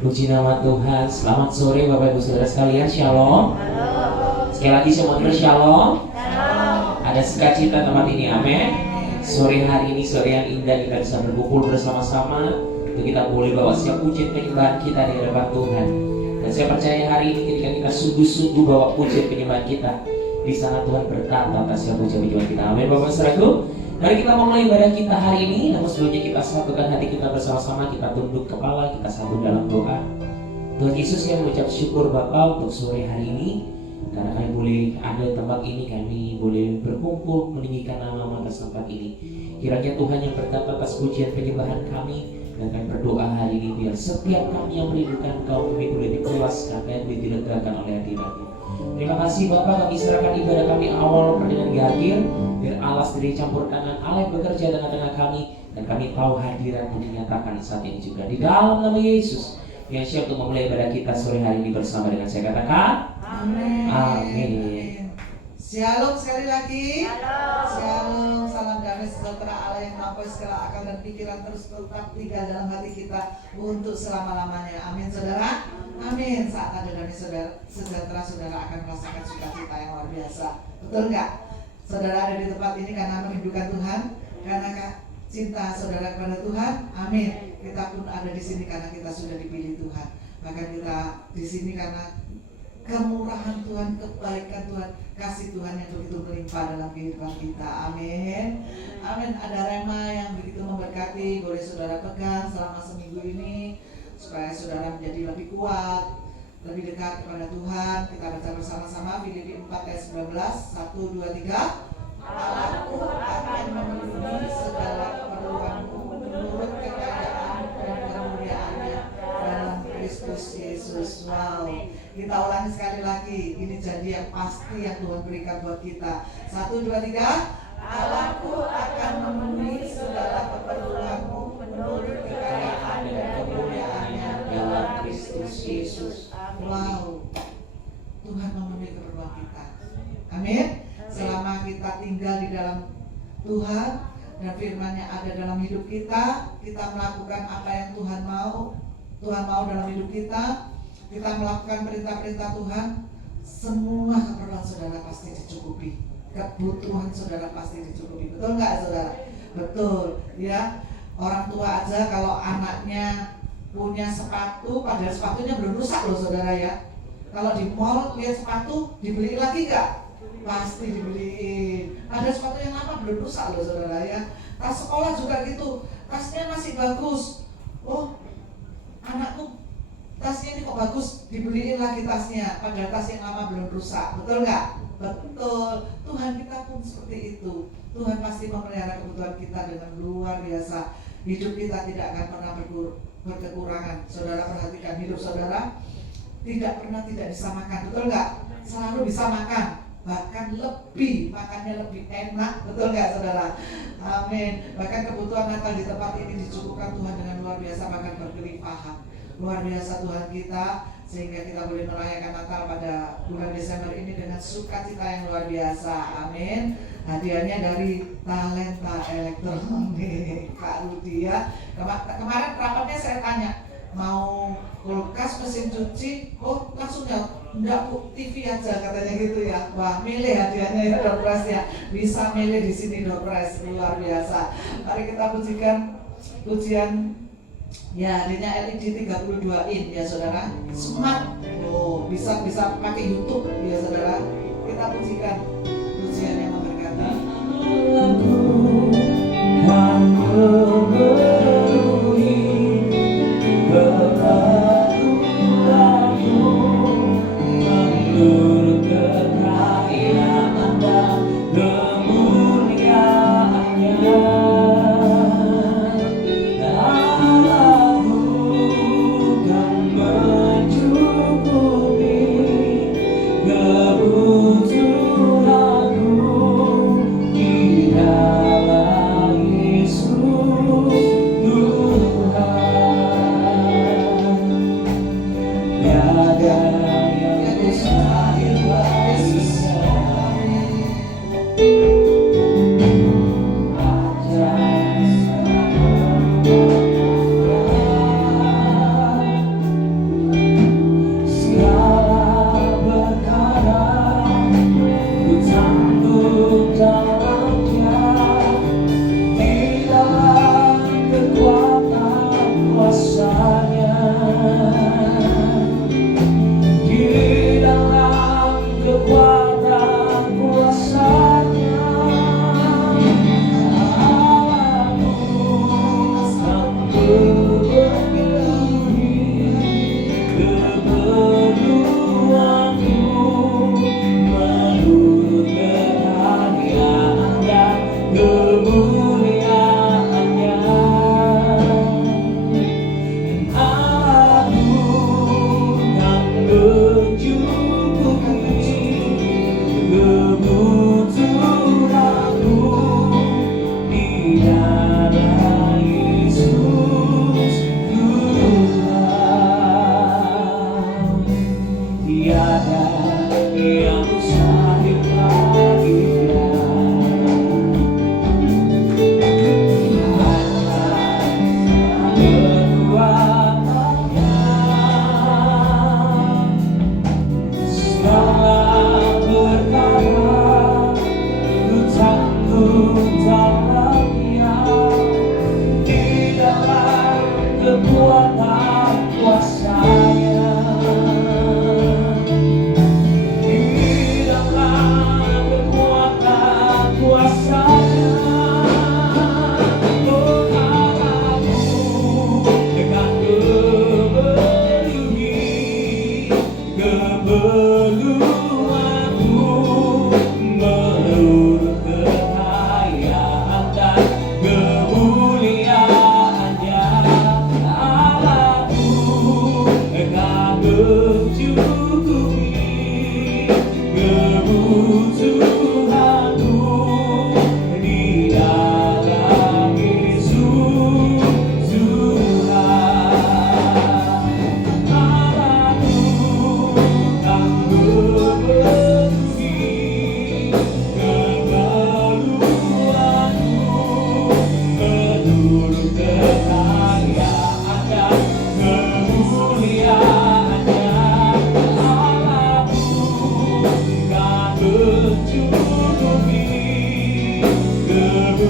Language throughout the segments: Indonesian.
Puji nama Tuhan. Selamat sore Bapak Ibu Saudara sekalian. Shalom. Sekali lagi semua bershalom. Ada sukacita tempat ini, amin. Sore hari ini sore yang indah, kita bisa berkumpul bersama-sama untuk kita boleh bawa setiap pujian penyembahan kita di hadapan Tuhan. Dan saya percaya hari ini ketika kita sungguh-sungguh bawa pujian penyembahan kita, di sana Tuhan bertata atas setiap pujian penyembahan kita, amin. Bapak saudaraku, mari kita memulai ibadah kita hari ini. Namun sebelumnya kita satukan hati kita bersama-sama, kita tunduk kepala, kita sambung dalam doa. Tuhan Yesus, kami mengucap syukur Bapa untuk sore hari ini, karena kami boleh ada di tempat ini, kami boleh berkumpul meninggikan nama-Mu atas tempat ini. Kiranya Tuhan yang bertata atas pujian penyembahan kami, dan kami berdoa hari ini biar setiap kami yang merindukan Kau, kami boleh dipuaskan dan dilegakan oleh hadirat-Mu. Terima kasih Bapak, kami serahkan ibadah kami awal perjalanan hadir, biar alas dari campur tangan Allah yang bekerja dengan tengah kami, dan kami tahu hadirat-Mu dinyatakan saat ini juga. Di dalam nama Yesus yang siap untuk memulai ibadah kita sore hari ini bersama dengan saya katakan amin. Amin. Shalom sekali lagi. Shalom. Salam damai sejahtera Allah yang melampaui segala akal dan pikiran terus tetap tinggal dalam hati kita untuk selama-lamanya. Amin saudara. Amin. Saat ada damai sejahtera, saudara akan merasakan sukacita yang luar biasa. Betul nggak? Saudara ada di tempat ini karena merindukan Tuhan, karena cinta saudara kepada Tuhan. Amin. Kita pun ada di sini karena kita sudah dipilih Tuhan. Bahkan kita di sini karena kemurahan Tuhan, kebaikan Tuhan, kasih Tuhan yang begitu melimpah dalam kehidupan kita. Amin. Amin. Ada rema yang begitu memberkati, boleh saudara pegang selama seminggu ini supaya saudara menjadi lebih kuat, lebih dekat kepada Tuhan. Kita baca bersama-sama Filipi 4 ayat 19. 1, 2, 3. Allahku akan memenuhi segala keperluanmu menurut kekayaan dan kemuliaannya dalam Kristus Yesus. Wow. Kita ulangi sekali lagi, ini janji yang pasti yang Tuhan berikan buat kita. 1, 2, 3. Allahku akan memenuhi segala keperluanmu menurut kekayaan dan kemuliaannya dalam Kristus Yesus. Wow, Tuhan memenuhi keperluan kita. Amin. Selama kita tinggal di dalam Tuhan dan firman-Nya ada dalam hidup kita, kita melakukan apa yang Tuhan mau dalam hidup kita, kita melakukan perintah-perintah Tuhan, semua keperluan saudara pasti dicukupi. Kebutuhan saudara pasti dicukupi. Betul nggak saudara? Betul ya. Orang tua aja kalau anaknya punya sepatu, padahal sepatunya belum rusak loh saudara ya. Kalau di mall lihat sepatu, dibeli lagi nggak? Pasti dibeliin. Ada sepatu yang lama belum rusak loh saudara ya. Tas sekolah juga gitu, tasnya masih bagus. Oh, anakku tasnya ini kok bagus, dibeliin lagi tasnya, padahal tas yang lama belum rusak. Betul nggak? Betul. Tuhan kita pun seperti itu. Tuhan pasti memelihara kebutuhan kita dengan luar biasa. Hidup kita tidak akan pernah berkekurangan. Saudara perhatikan hidup saudara tidak pernah tidak bisa makan. Betul nggak? Selalu bisa makan. Bahkan lebih, makannya lebih enak. Betul nggak saudara? Amin. Bahkan kebutuhan Natal di tempat ini dicukupkan Tuhan dengan luar biasa, bahkan berkelimpahan. Luar biasa Tuhan kita, sehingga kita boleh merayakan Natal pada bulan Desember ini dengan sukacita yang luar biasa. Amin. Hadiahnya dari Talenta Elektronik Kak Rudi ya. Kemarin rapatnya saya tanya, mau kulkas, mesin cuci, oh langsung jawab, enggak Bu, TV aja katanya gitu ya. Wah, milih hadiahnya ya Dopres ya. Bisa milih di sini Dopres, luar biasa. Mari kita pujikan pujian. Ya, adanya LED 32 in ya saudara. Smart. Oh, bisa pakai YouTube ya saudara. Kita pujikan pujian yang memberkati. Aku kan memenuhi keperluanmu menurut kekayaan dan kemuliaannya. Kebutuhanku tidak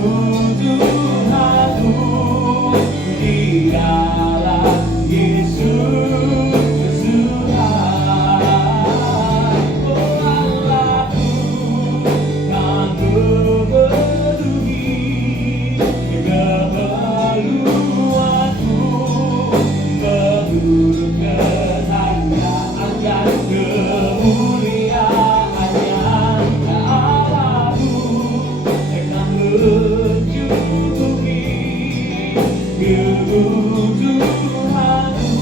Tuhanku di dalam Yesus Tuhan. Oh Allahku kan memenuhi keperluanku menurut kehendak dan kemuliaannya. Allahku akan mencukupi kebutuhanku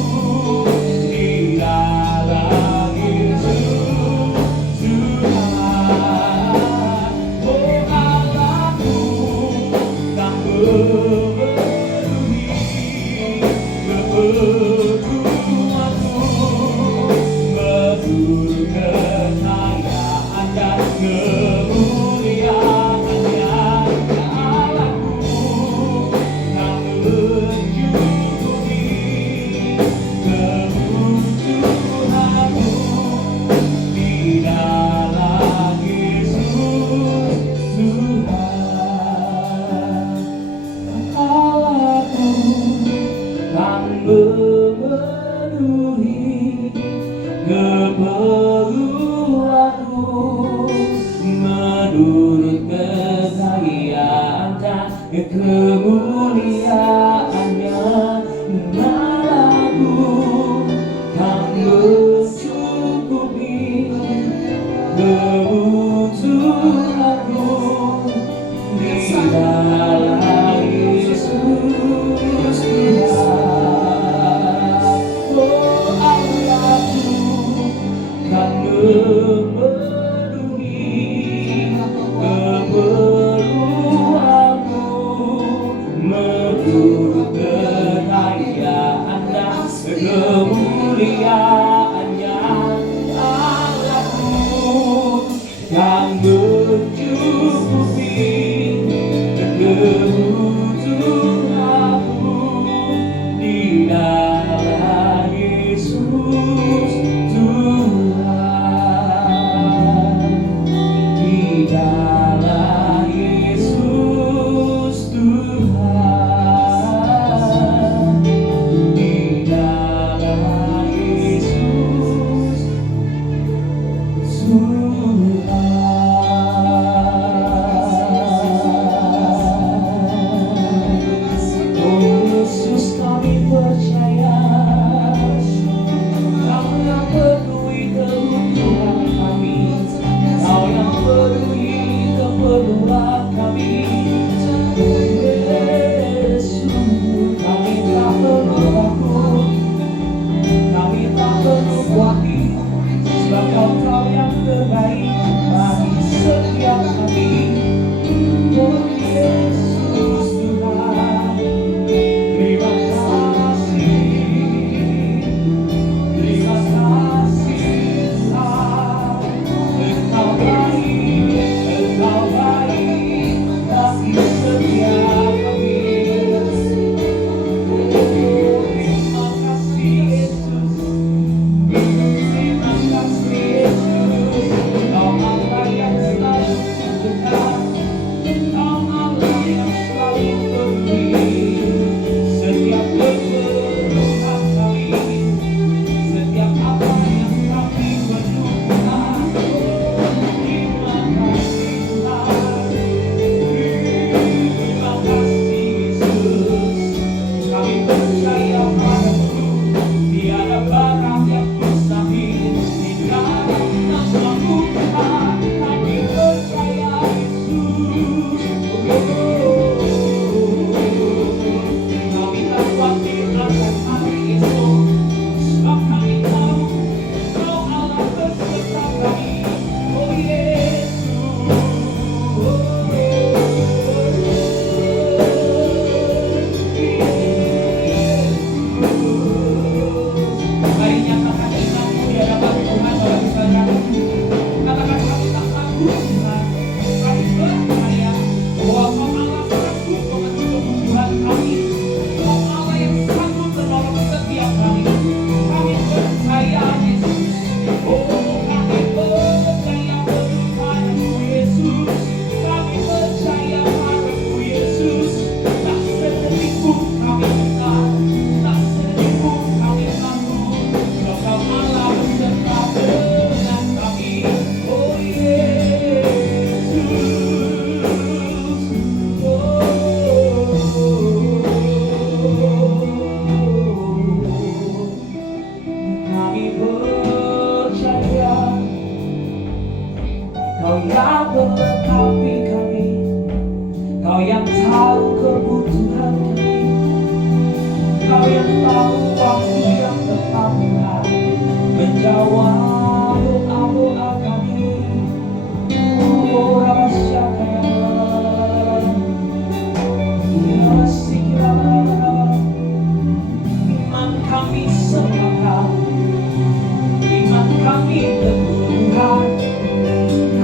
di dalam Yesus Tuhan. Oh Allahku kan memenuhi keperluanku menurut kekayaan dan kemuliaannya. Allahku kan mencukupi kebutuhanku di dalam Yesus Tuhan. Allahku kan memenuhi keperluanku menurut kekayaan dan kemuliaannya. Allahku kan mencukupi kebutuhanku di dalam Yesus Tuhan. Oh Allahku kan memenuhi keperluanku menurut kekayaan dan kemuliaannya. Allahku kan mencukupi kebutuhanku di dalam Yesus Tuhan. Di dalam Yesus Tuhan. Di dalam Yesus melengkapi kami, Kau yang tahu kebutuhan kami, Kau yang tahu waktu yang tepat menjawab doa-doa kami. Oh, iman kami sepakat, iman kami teguh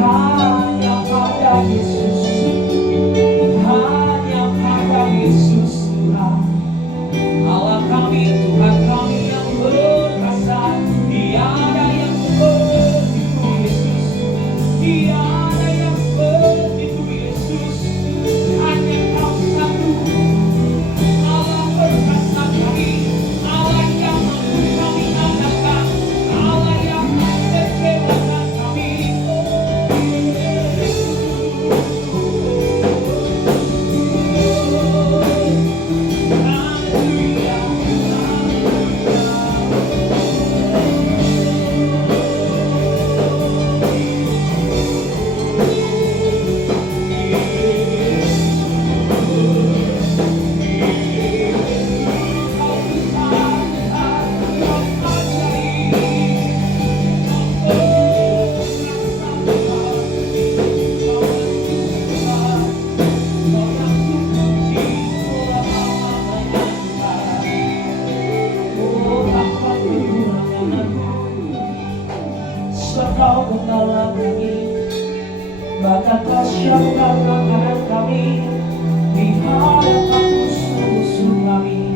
hanya pada Yesus, hanya pada Yesus Tuhan. Allah kami, Tuhan kami yang berkasa, tiada yang seperti Yesus, tiada yang seperti Yesus. Hanya Kau satu, Allah perkasa kami, Allah yang mampu kami andalkan, Allah yang mengecewakan kami. Kau menolong kami, bahkan Kau siapkan makanan kami di hadapan musuh-musuh kami.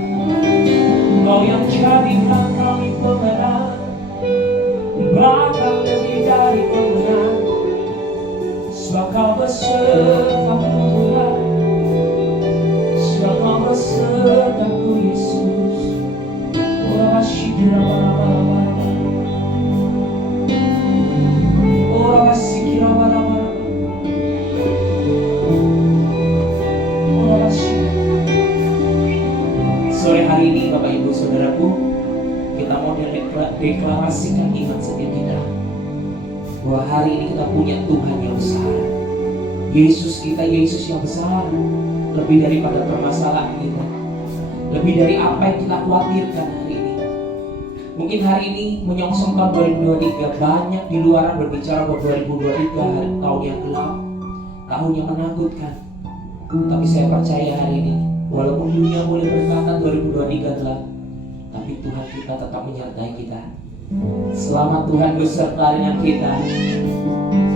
Kau yang jadikan kami pemenang, bahkan lebih dari pemenang, sebab Kau besertaku Tuhan, sebab Kau besertaku Yesus. Oh, asyik sore hari ini Bapak Ibu Saudaraku, kita mau deklarasikan iman setiap kita bahwa hari ini kita punya Tuhan yang besar. Yesus kita, Yesus yang besar, lebih daripada permasalahan kita, lebih dari apa yang kita khawatirkan hari ini. Mungkin hari ini menyongsong tahun 2023, banyak di luaran berbicara bahwa 2023 tahun yang gelap, tahun yang menakutkan. Tapi saya percaya hari ini, walaupun dunia boleh berkata 2023 gelap, tapi Tuhan kita tetap menyertai kita. Selama Tuhan beserta dengan kita,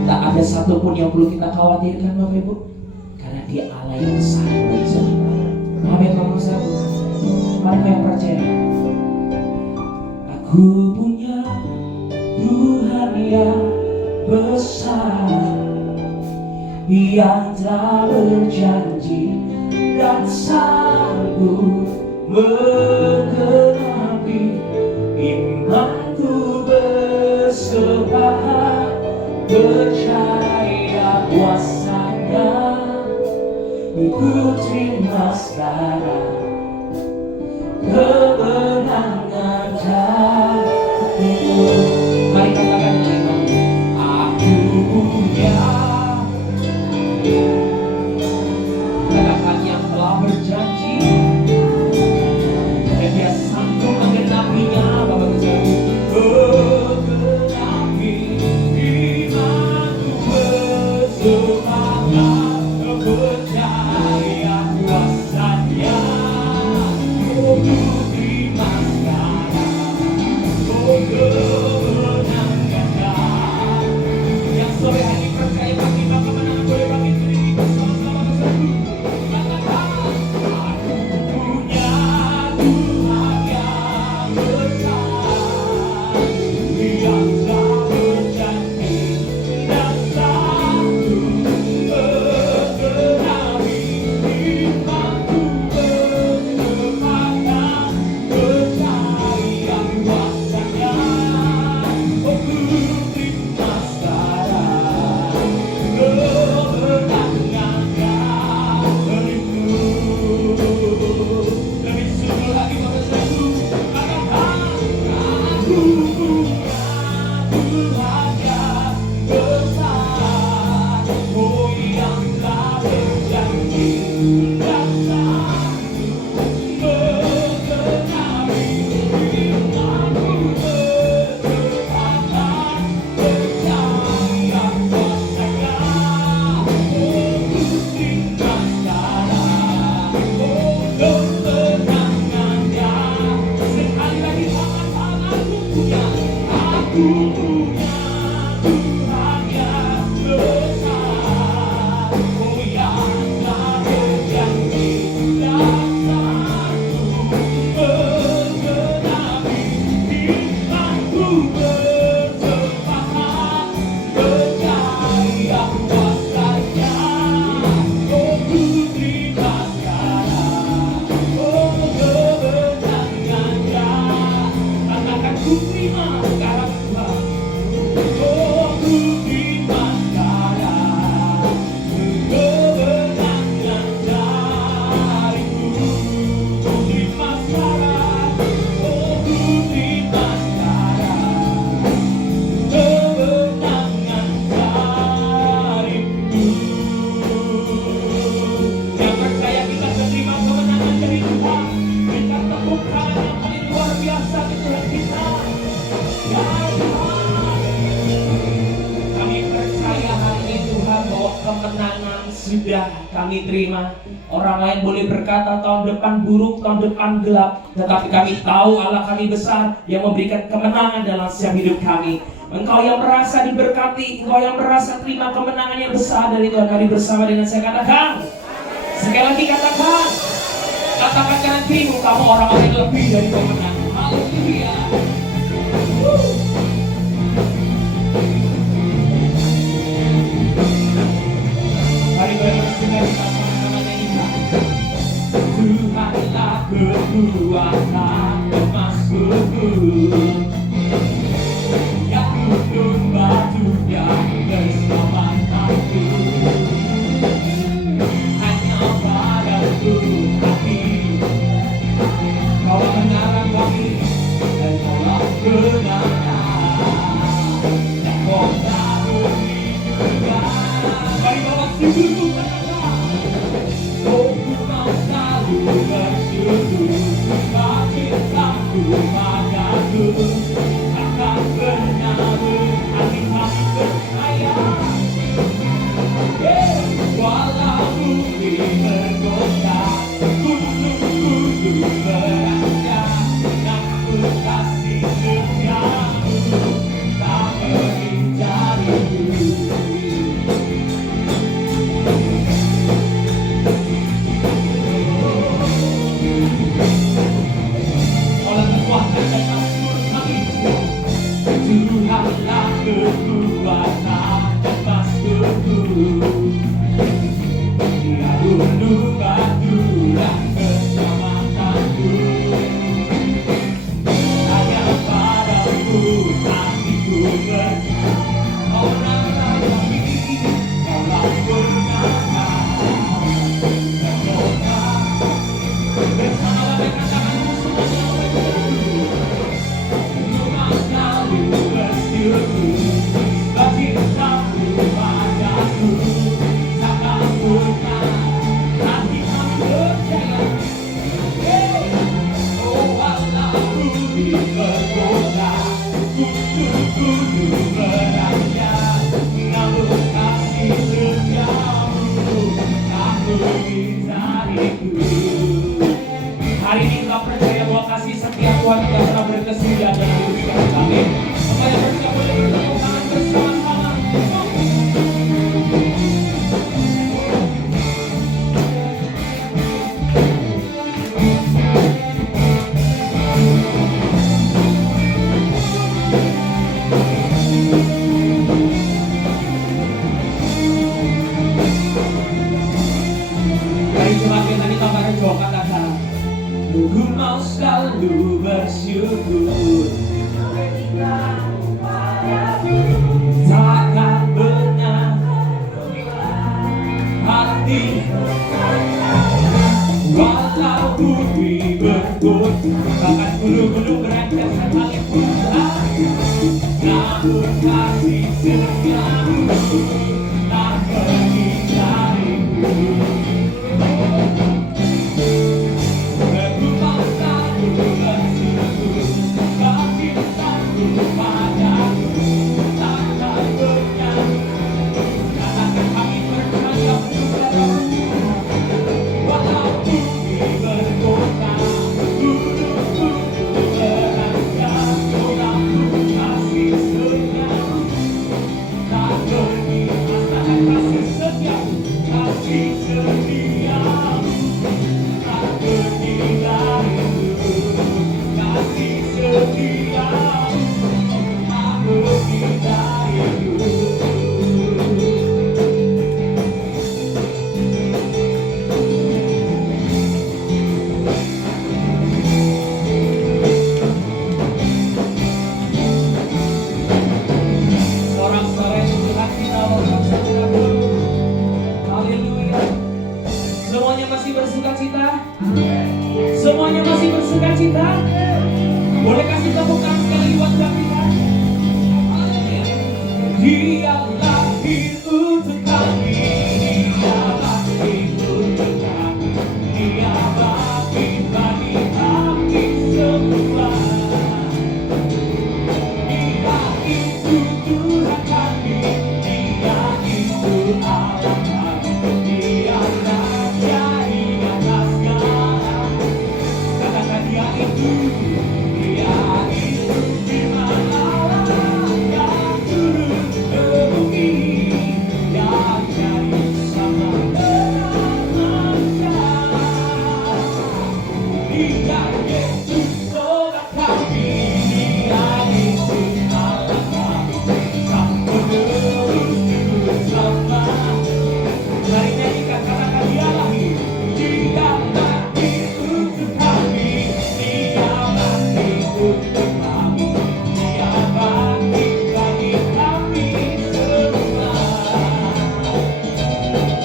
tak ada satupun yang perlu kita khawatirkan Bapak Ibu, karena Dia Allah yang besar bagi kita. Amin. Kamu satu, mana yang percaya? Aku punya Tuhan yang besar, yang telah berjanji dan sanggup menggenapi imanku, bersepakat percaya kuasanya. Ku terima sekarang kemenangan jatuh. Mari katakan iman. Aku punya, katakan yang telah berjanji dan Dia sanggup menggenapinya. Bapak menggenapi imanku, bersemangat percaya kuasanya. Sudah kami terima. Orang lain boleh berkata tahun depan buruk, tahun depan gelap, tetapi kami tahu Allah kami besar yang memberikan kemenangan dalam setiap hidup kami. Engkau yang merasa diberkati, engkau yang merasa terima kemenangan yang besar dari Tuhan. Kami bersama dengan saya katakan, sekali lagi katakan, katakan kanan kirimu, kamu orang-orang yang lebih dari pemenang. Haleluya. Mari berseru sama-sama nyanyikan. Tuhanlah kekuatan emasku, yang gunung batunya keselamatanku. Hanya padaku hati, Kau menara kami dan Kaulah kebenaran yang Kau tak berikan. Mari bawa sungguh berkata, oh ku mau selalu bersyukur, cintaku padaku akan pernah berhenti. Kami percaya, walau bumi bergoda, gunung-gunung beranjak, namun kasih setiamu tak menghindariku. Oleh kekuatan dan kasih kami, Tuhanlah kekuatan emasku, Dia gunung batu dan keselamatanku. Hanya padamu hatiku berserah, orang kami Kaulah kebenaran dan doa. Bersama dengan tanganmu semuanya, ku mau selalu bersyukur, cintaku padaku takkan pernah. Hati kami percaya, oh walau bumi bergoda, gunung-gunung beranjak, namun kasih setiamu tak menghindariku. Hari ini kita percaya bahwa kasih setia Tuhan tidak pernah berhenti dalam hidup kami. Apa yang kita boleh bertepuk tangan bersama-sama. Mari coba kita tadi tambah rejo katakan, ku mau selalu bersyukur, takkan pernah hati, walau bumi bergoda, bahkan gunung-gunung beranjak sekalipun, namun kasih setiamu tak menghindariku. Kasih kasih tepukan sekali buat Tuhan. Dia lahir untuk kami, Dia lahir untuk kami, Dia bagi kami semua. Dia itu Tuhan kami, Dia itu Allah kami, Dia raja di atas segala. Katakan Dia itu firman Allah yang turun ke bumi, yang jadi sama dengan manusia. Dia Yesus Tuhan kami, Dia Yesus Allah kami, Sang Penerus hidup selama. Mari nyanyikan, katakan Dia lahir, Dia lahir untuk kami, Dia lahir untuk kami, Dia bagi kami semua.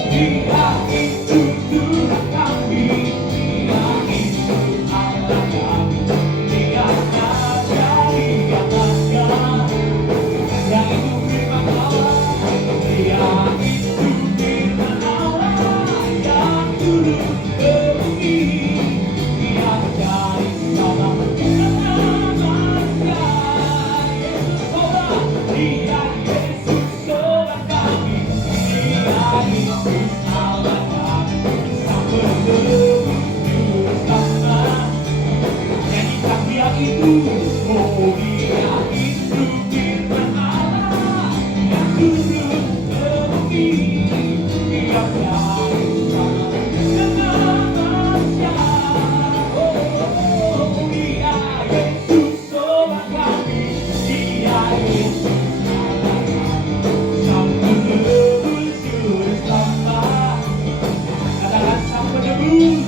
Dia itu Tuhan kami, Dia itu Allah kami, Dia raja di atas segala. Yang itu firman Allah, Dia itu firman Allah yang turun ke bumi, yang jadi sama dengan manusia. Dia Yesus Tuhan kami, Dia Yesus Allah kami, Sang Penerus juru selamat. Nyanyikan Dia itu, oh Dia itu firman Allah yang turun ke bumi, yang jadi sama dengan manusia. Oh Dia Yesus Tuhan kami, Dia Yesus Allah kami, Sang Penerus juru selamat. Katakan Sang Penerus,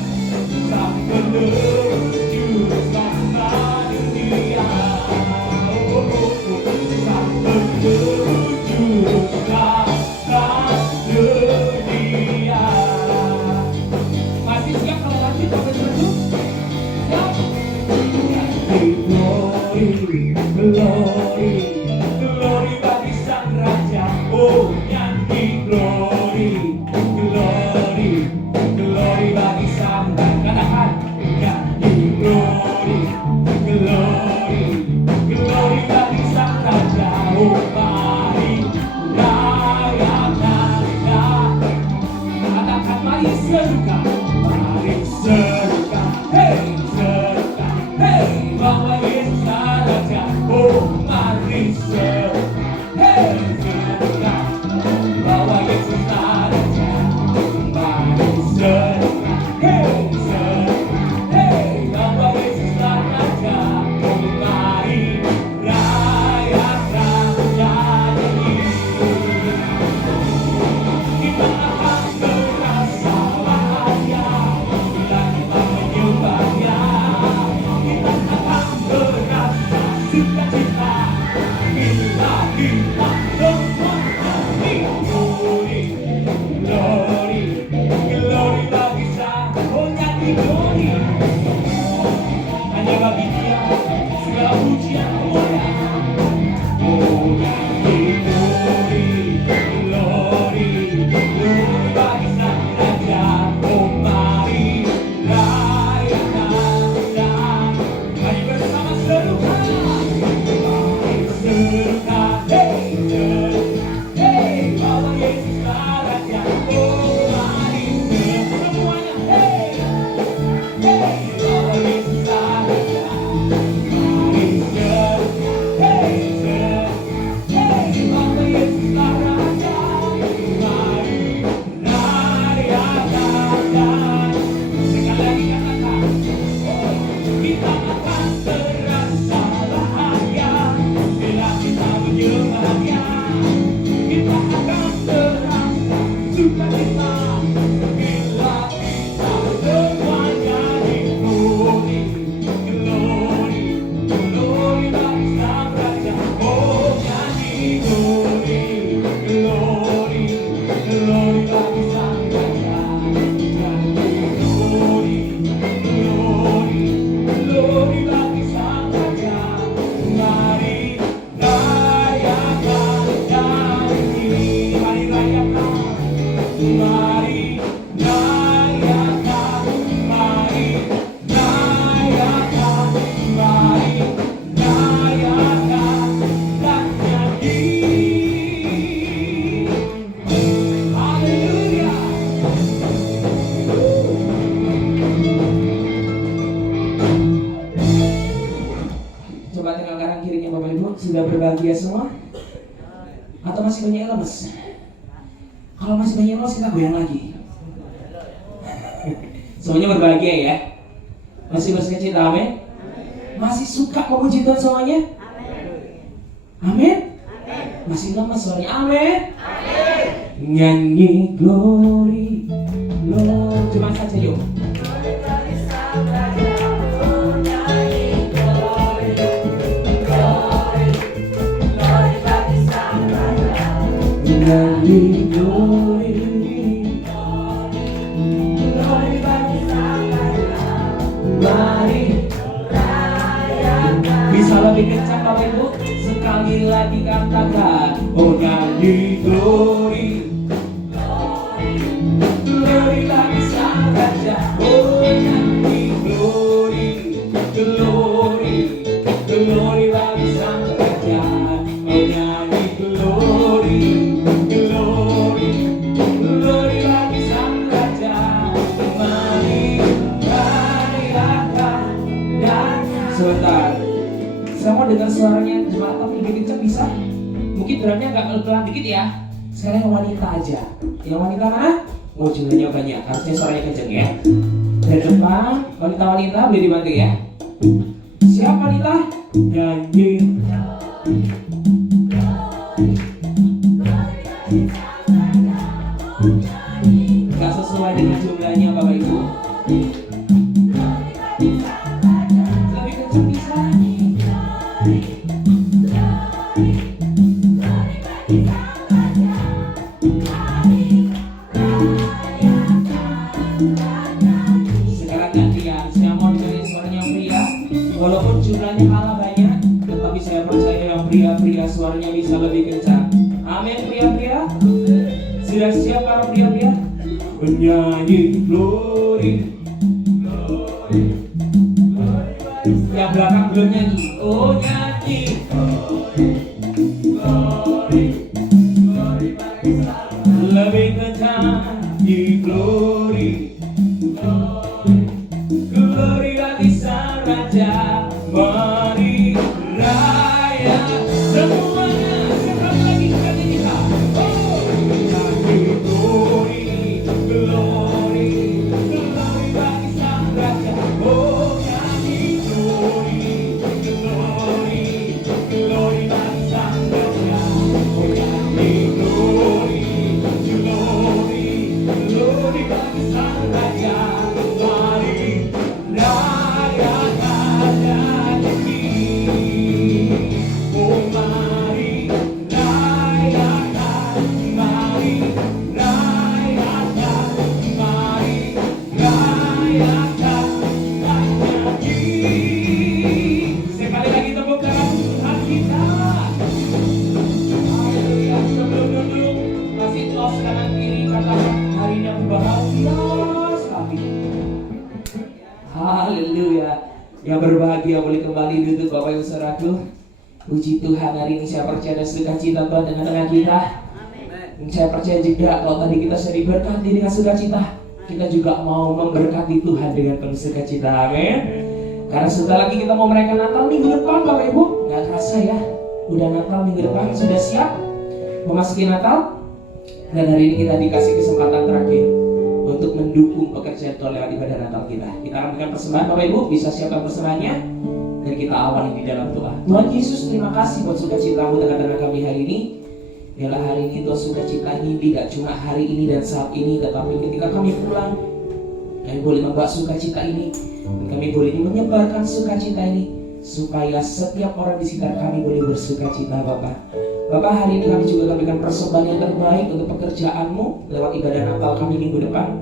Sang Penerus juru selamat dunia. Sang Penerus juru selamat dunia. Masih siap kalau lanjut sampai segitu? Siap? Glory, glory, glory bagi Sang Raja. Oh nyanyi glory, glory, glory bagi Sang Raja. Katakan nyanyi glory, glory, glory bagi Sang Raja. Oh mari rayakan Dia. Katakan mari serukan, hey serukan, hey bahwa Yesus Raja. Oh mari serukan, hey serukan, bahwa Yesus Raja. Mari serukan, hey serukan, hey bahwa Yesus Raja. Oh mari rayakan nyanyi. Kita akan merasa bahagia bila kita menyembah-Nya. Kita akan merasa sukacita bila kita semua nyanyi. Glory, glory, glory bagi Sang. Oh nyanyi glory, hanya bagi Dia segala pujian kemuliaan. Oh nyanyi glory, glory, glory bagi Sang Raja. Oh mari rayakan Dia. Mari bersama serukan. akhirnya Bapak Ibu sudah berbahagia semua? Atau masih banyak yang lemes? Kalau masih banyak yang lemes kita goyang lagi. Semuanya berbahagia ya? Masih bersukacita, amin? Masih suka memuji Tuhan semuanya? Amin? Masih lemes suaranya, amin? Nyanyi glory, glory. Cuma saja yuk. Nyanyi glory, glory bagi Sang Raja. Mari bisa lebih kencang Bapak Ibu. Sekali lagi katakan, oh nyanyi glory, glory bagi Sang Raja. Oh nyanyi glory, glory, glory bagi Sang Raja. Oh nyanyi glory, glory, glory bagi Sang Raja. Mari rayakan dan sebentar. Saya mau dengar suaranya jemaat tapi lebih kencang bisa? Mungkin drumnya agak pelan dikit ya. Sekarang yang wanita aja. Yang wanita mana? Oh jumlahnya banyak, harusnya suaranya kencang ya. Dari depan, wanita-wanita boleh dibantu ya. Siap wanita? Nyanyi. Gak sesuai dengan jumlahnya Bapak Ibu. Lebih kencang bisa. Sekarang gantian, saya mau cari suaranya pria. Walaupun jumlahnya kalah banyak, tetapi saya percaya yang pria-pria suaranya bisa lebih kencang. Amin pria-pria. Sudah siap para pria-pria? Menyanyi glory, glory. Yang belakang belum nyanyi. Oh nyanyi glory, glory, glory bagi Sang Raja. Lebih kencang di glory, glory, glory bagi Sang Raja. Mari raya semuanya sekali lagi kita nyanyikan. Oh nyanyi glory, glory, glory bagi Sang Raja. Oh nyanyi glory, glory, glory bagi Sang Raja. Oh nyanyi glory, glory, glory bagi Sang Raja. Mari rayakan nyanyi. Oh mari rayakan, mari rayakan, mari rayakan dan nyanyi. Sekali lagi tepuk tangan Tuhan kita. Haleluya. Sebelum duduk, kasih tos kanan kiri, katakan hari ini aku bahagia sekali. Haleluya. Yang berbahagia boleh kembali duduk Bapak Ibu Saudaraku. Puji Tuhan, hari ini saya percaya ada sukacita Tuhan dengan tengah kita. Saya percaya juga kalau tadi kita sudah diberkati dengan sukacita, kita juga mau memberkati Tuhan dengan penuh sukacita. Amin. Karena sebentar lagi kita mau merayakan Natal minggu depan Bapak Ibu. Gak kerasa ya, udah Natal minggu depan. Sudah siap memasuki Natal? Dan hari ini kita dikasih kesempatan terakhir untuk mendukung pekerjaan Tuhan lewat ibadah Natal kita. Kita akan berikan persembahan Bapak Ibu, bisa siapkan persembahannya dan kita awali di dalam doa. Tuhan Yesus, terima kasih buat sukacita-Mu tengah-tengah kami hari ini. Biarlah hari ini Tuhan sukacita ini tidak cuma hari ini dan saat ini, tetapi ketika kami pulang, kami boleh membawa sukacita ini dan kami boleh menyebarkan sukacita ini supaya setiap orang di sekitar kami boleh bersukacita Bapak. Bapak, hari ini kami juga memberikan persembahan yang terbaik untuk pekerjaan-Mu lewat ibadah Natal kami minggu depan.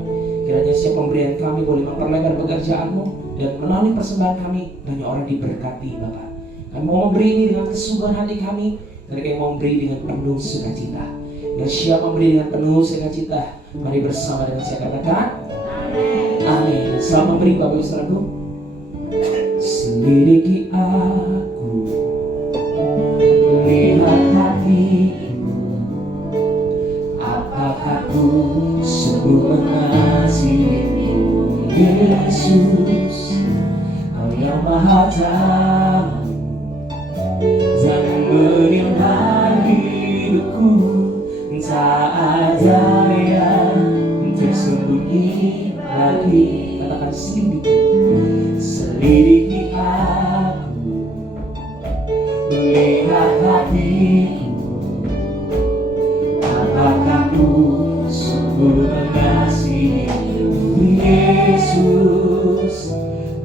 Kiranya setiap pemberian kami boleh memperlebar pekerjaan-Mu dan melalui persembahan kami banyak orang diberkati Bapak. Kami mau memberi ini dengan kesungguhan hati kami dan kami mau memberi dengan penuh sukacita. Dan siap memberi dengan penuh sukacita, mari bersama dengan saya katakan amin. Amin. Selamat memberi Bapak Ibu Saudaraku. Selidiki aku, lihat hatiku, apakah ku sungguh mengasihimu, Yesus, Kau yang Maha Tahu. tak ada yang tersembunyi lagi. Katakan selidiki aku, lihat hatiku, apakah ku sungguh mengasihimu Yesus,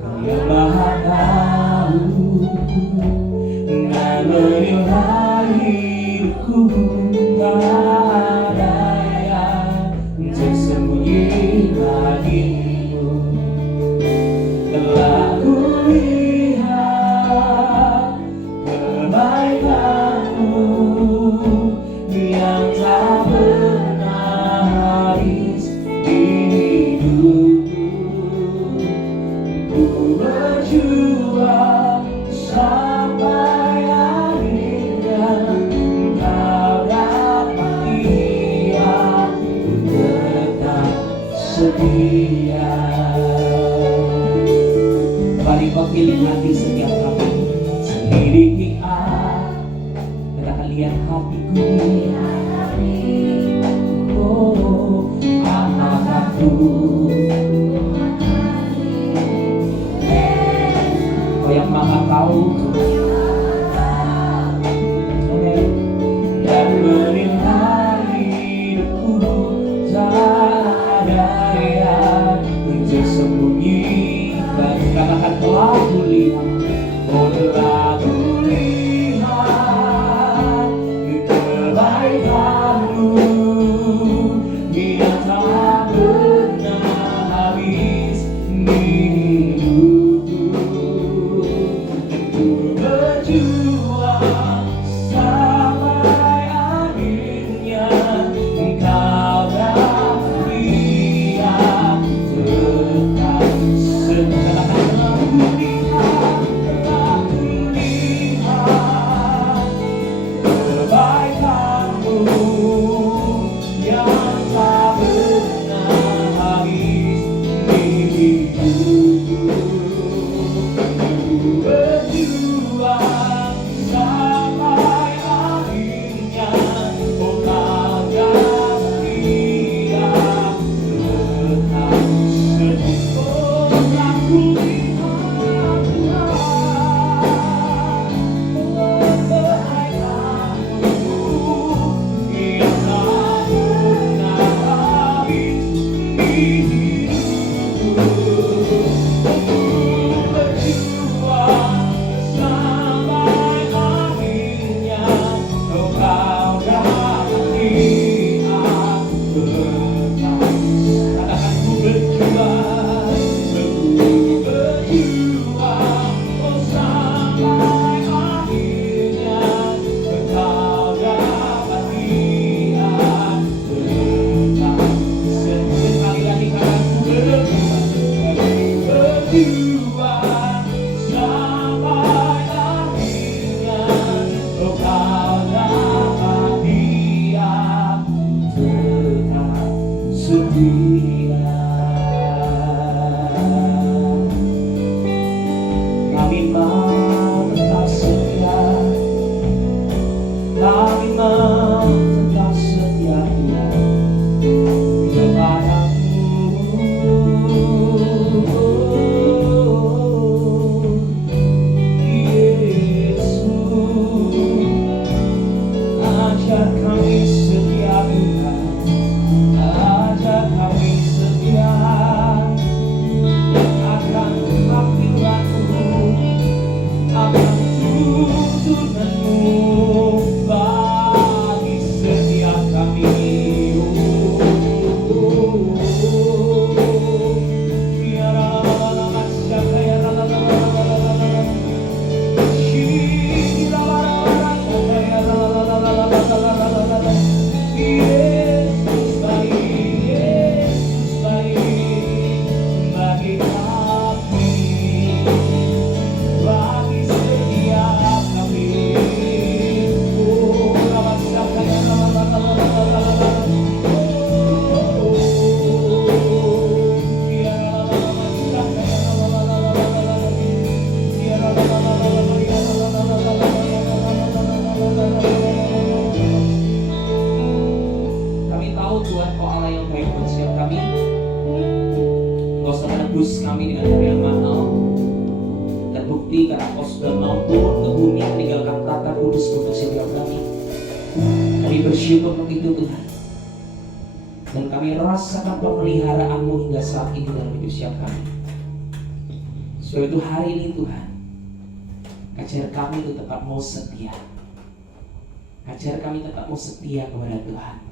Kau yang Maha Tahu dan menilai hidupku. Tak ada yang tersembunyi bagimu. Telah kulihat kebaikanmu yang tak pernah habis di hidupku. Ku berjuang sampai akhirnya. Kau dapat ia tetap setia. Mari kau pilih hati setiap kali. Selidiki aku, katakan lihat hatiku. Oh, apakah ku Kau yang Maha Tahu dan menilai hidupku. Tak ada yang tersembunyi. Katakan telah kulihat, oh telah kulihat kebaikan khusus untuk setiap kami. Kami bersyukur untuk itu Tuhan. Dan kami rasakan pemeliharaan-Mu hingga saat ini dalam hidup setiap kami. Sebab itu hari ini Tuhan, ajar kami itu tetap mau setia. Ajar kami tetap mau setia kepada Tuhan.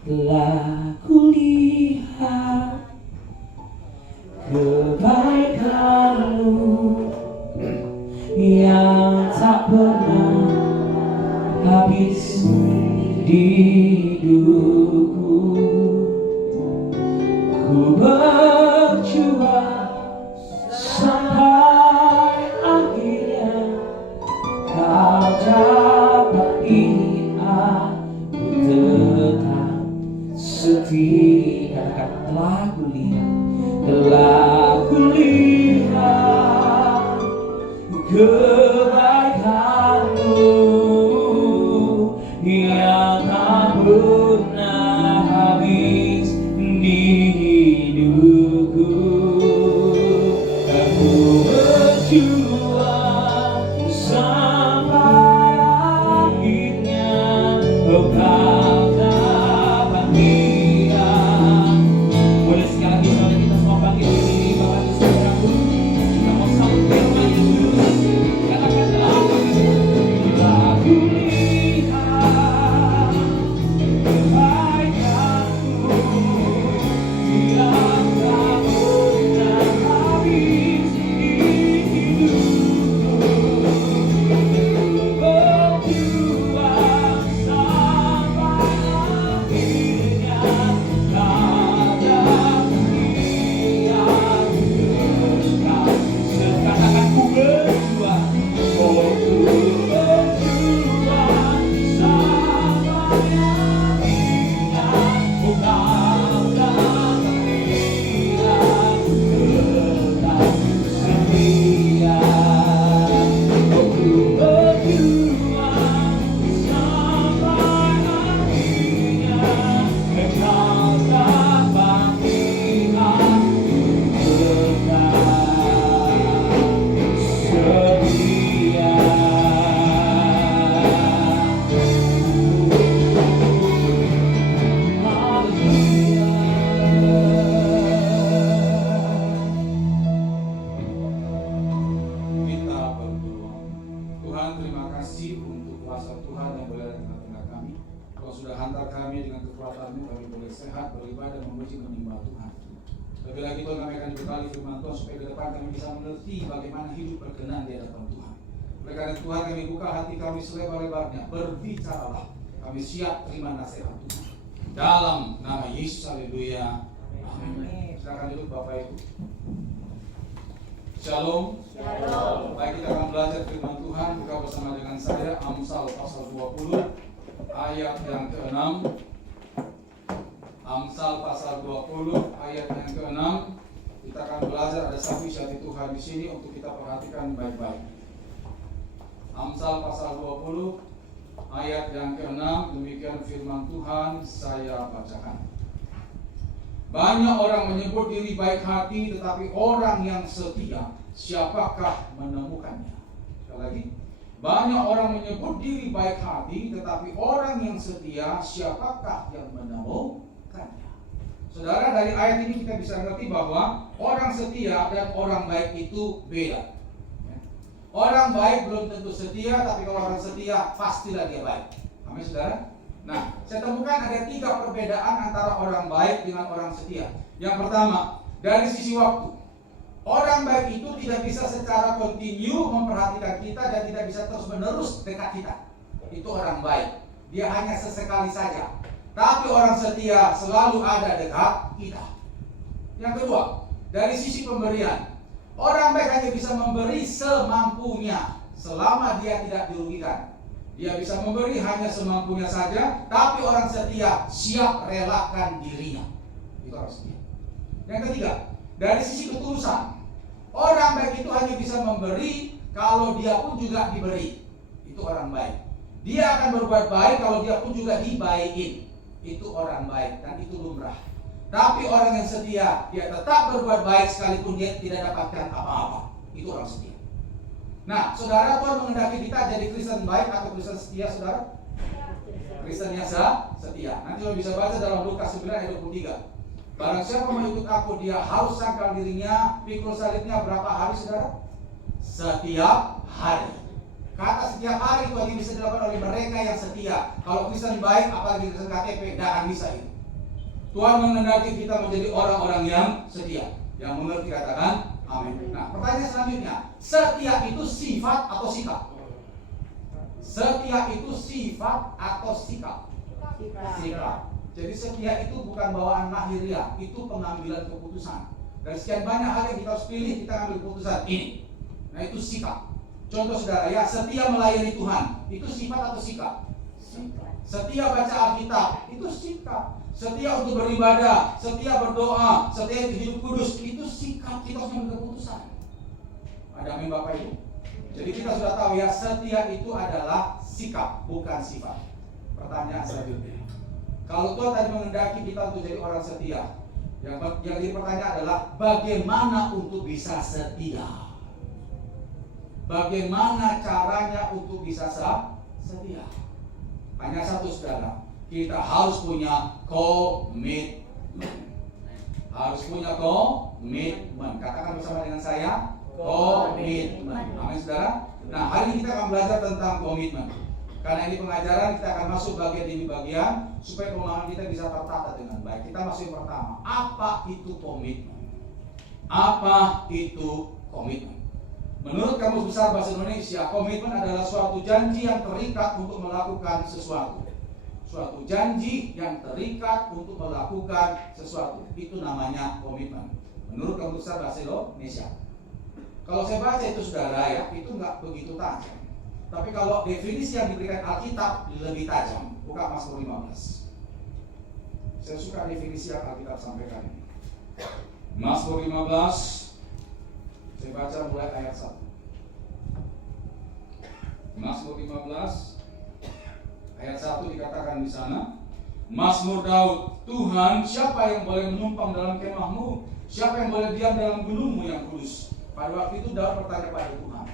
Telah kulihat kebaikan-Mu yang tak pernah habis di hidupku. Ku berjuang sampai akhirnya Kau dapati aku tetap setia. Katakan telah kulihat kebaikan-Mu yang tak pernah habis di hidupku. Aku berjuang sampai akhirnya Kau dapat dia. Boleh sekali lagi saudara kita semua bangkit berdiri, Bapak Ibu Saudaraku. Kita mau sambut firman Yesus. Katakanlah telah kulihat kebaikan-Mu yang tak pernah habis di hidupku. Berjuang sampai akhirnya Kau dapat dia. Katakan ku berjuang, oh ku berjuang sampai akhirnya Kau dapat dia. Tetap setia. Oh ku berjuang sampai akhirnya Kau dapat dia. Kita berdoa. Tuhan, terima kasih untuk kuasa Tuhan yang boleh ada di tengah-tengah kami. Kau sudah hantar kami dengan kekuatan-Mu, kami boleh sehat, beribadah, memuji, menyembah Tuhan. Lebih lagi Tuhan, kami akan dibekali firman Tuhan supaya ke depan kami bisa mengerti bagaimana hidup berkenan di hadapan Tuhan. Oleh karena itu Tuhan, kami buka hati kami selebar-lebarnya. Berbicaralah, kami siap terima nasihat Tuhan. Dalam nama Yesus, haleluya. Amin. Silakan duduk Bapak Ibu. Shalom. Shalom. Baik, kita akan belajar firman Tuhan. Buka bersama dengan saya Amsal pasal 20 ayat yang ke-6. Amsal pasal 20 ayat yang ke-6. Kita akan belajar, ada satu isyati Tuhan di sini untuk kita perhatikan baik-baik. Amsal pasal 20 ayat yang ke-6, demikian firman Tuhan, saya bacakan. Banyak orang menyebut diri baik hati, tetapi orang yang setia, siapakah menemukannya? Sekali lagi, banyak orang menyebut diri baik hati, tetapi orang yang setia, siapakah yang menemukannya? Saudara, dari ayat ini kita bisa mengerti bahwa orang setia dan orang baik itu beda. Orang baik belum tentu setia, tapi kalau orang setia pastilah dia baik. Amin, saudara. Nah, saya temukan ada 3 perbedaan antara orang baik dengan orang setia. Yang pertama, dari sisi waktu. Orang baik itu tidak bisa secara kontinu memperhatikan kita dan tidak bisa terus-menerus dekat kita. Itu orang baik. Dia hanya sesekali saja. Tapi orang setia selalu ada dekat kita. Yang kedua, dari sisi pemberian. Orang baik hanya bisa memberi semampunya selama dia tidak dirugikan. Dia bisa memberi hanya semampunya saja, tapi orang setia siap relakan dirinya. Itu orang setia. Yang ketiga, dari sisi ketulusan. Orang baik itu hanya bisa memberi kalau dia pun juga diberi. Itu orang baik. Dia akan berbuat baik kalau dia pun juga dibaikin. Itu orang baik dan itu lumrah. Tapi orang yang setia, dia tetap berbuat baik sekalipun dia tidak dapatkan apa-apa. Itu orang setia. Nah, saudara, Tuhan menghendaki kita jadi Kristen baik atau Kristen setia, saudara? Kristen yang setia. Nanti lo bisa baca dalam Lukas 9 ayat 23. Barang siapa mau ikut aku, dia harus sangkal dirinya, pikul salibnya berapa hari, saudara? Setiap hari. Kata setiap hari itu hanya bisa dilakukan oleh mereka yang setia. Kalau Kristen baik, apalagi Kristen KTP, tidak bisa itu. Tuhan menghendaki kita menjadi orang-orang yang setia, yang mengerti, katakan amin. Nah, pertanyaan selanjutnya, setia itu sifat atau sikap? Setia itu sifat atau sikap? Sikap. Jadi setia itu bukan bawaan lahiriah, itu pengambilan keputusan. Dari sekian banyak hal yang kita harus pilih, kita ambil keputusan ini. Nah, itu sikap. Contoh, saudara, ya, setia melayani Tuhan, itu sifat atau sikap? Setia baca Alkitab, itu sikap. Setia untuk beribadah, setia berdoa, setia untuk hidup kudus, itu sikap. Kita harus mengambil keputusan. Ada amin, Bapak Ibu? Jadi kita sudah tahu ya, setia itu adalah sikap, bukan sifat. Pertanyaan selanjutnya, kalau Tuhan tadi menghendaki kita untuk jadi orang setia, yang jadi pertanyaan adalah bagaimana untuk bisa setia? Bagaimana caranya untuk bisa setia? Hanya satu, saudara, kita harus punya komitmen. Harus punya komitmen. Katakan bersama dengan saya, komitmen. Amin, saudara. Nah, hari ini kita akan belajar tentang komitmen. Karena ini pengajaran, kita akan masuk bagian demi bagian supaya pemahaman kita bisa tertata dengan baik. Kita masuk yang pertama, apa itu komitmen? Apa itu komitmen? Menurut Kamus Besar Bahasa Indonesia, komitmen adalah suatu janji yang terikat untuk melakukan sesuatu. Suatu janji yang terikat untuk melakukan sesuatu. Itu namanya komitmen. Menurut Kamus Besar Bahasa Indonesia. Kalau saya baca itu, saudara, ya, itu nggak begitu tajam. Tapi kalau definisi yang diberikan Alkitab lebih tajam. Buka Mazmur 15. Saya suka definisi yang Alkitab sampaikan ini. Mazmur 15. Saya baca mulai ayat 1. Mazmur 15 ayat 1 dikatakan di sana, Mazmur Daud, Tuhan, siapa yang boleh menumpang dalam kemahmu? Siapa yang boleh diam dalam gunungmu yang kudus? Pada waktu itu Daud bertanya pada Tuhan,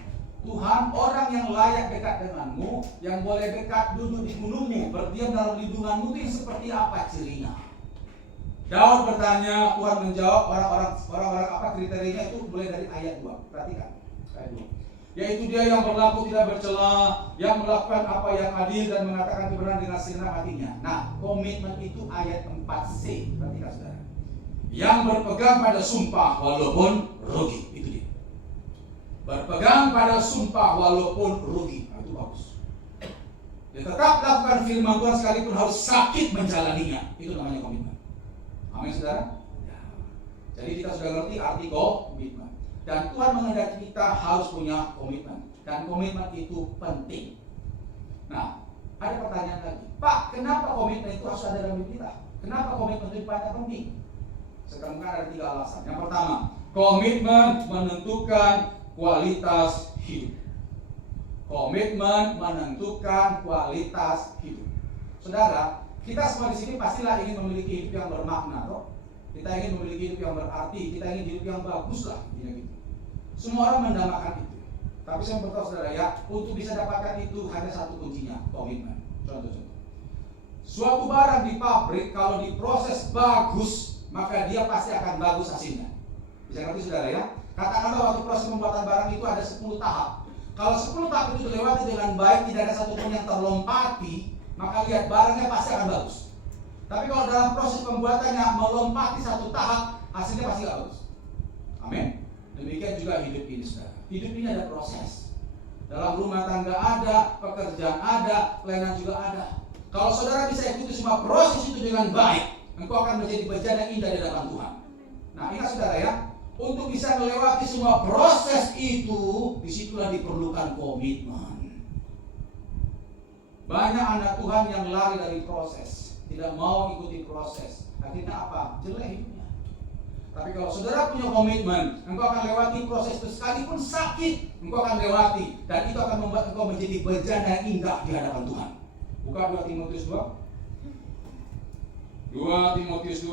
Tuhan, orang yang layak dekat denganmu, yang boleh dekat duduk di gunungmu, berdiam dalam lindunganmu, itu yang seperti apa cirinya? Daud bertanya, Tuhan menjawab, orang-orang apa kriterianya itu mulai dari ayat 2. Perhatikan ayat 2. Yaitu dia yang berlaku tidak bercela, yang melakukan apa yang adil dan mengatakan kebenaran dengan segenap hatinya. Nah, komitmen itu ayat 4C. Perhatikan, saudara. Yang berpegang pada sumpah walaupun rugi. Itu dia. Berpegang pada sumpah walaupun rugi. Nah, itu bagus. Dia tetap lakukan firman Tuhan sekalipun harus sakit menjalaninya. Itu namanya komitmen. Amin, saudara? Ya. Jadi kita sudah ngerti arti komitmen. Dan Tuhan menghendaki kita harus punya komitmen. Dan komitmen itu penting. Nah, ada pertanyaan lagi. Pak, kenapa komitmen itu harus ada dalam hidup kita? Kenapa komitmen itu penting? Sekarang ada 3 alasan. Yang pertama, komitmen menentukan kualitas hidup. Komitmen menentukan kualitas hidup. Saudara, kita semua di sini pastilah ingin memiliki hidup yang bermakna, toh. Kita ingin memiliki hidup yang berarti, kita ingin hidup yang bagus lah, gitu. Semua orang mendambakan itu. Tapi saya beritahu saudara, ya, untuk bisa dapatkan itu hanya satu kuncinya, komitmen. Contoh-contoh. Suatu barang di pabrik kalau diproses bagus, maka dia pasti akan bagus hasilnya. Bisa ngerti, saudara, ya? Katakanlah waktu proses pembuatan barang itu ada 10 tahap. Kalau 10 tahap itu dilewati dengan baik, tidak ada satupun yang terlompati, maka lihat barangnya pasti akan bagus. Tapi kalau dalam proses pembuatannya melompati 1 tahap, hasilnya pasti gak bagus. Amin. Demikian juga hidup ini, saudara. Hidup ini ada proses. Dalam rumah tangga ada, pekerjaan ada, pelayanan juga ada. Kalau saudara bisa ikuti semua proses itu dengan baik, engkau akan menjadi bejana yang indah di hadapan Tuhan. Nah, ingat, saudara, ya, untuk bisa melewati semua proses itu, disitulah diperlukan komitmen. Banyak anak Tuhan yang lari dari proses, tidak mau ikuti proses. Akhirnya apa? Jelek hidupnya. Tapi kalau saudara punya komitmen, engkau akan lewati proses itu, sekalipun sakit, engkau akan lewati, dan itu akan membuat engkau menjadi bejana yang indah di hadapan Tuhan. Buka 2 Timotius 2. 2 Timotius 2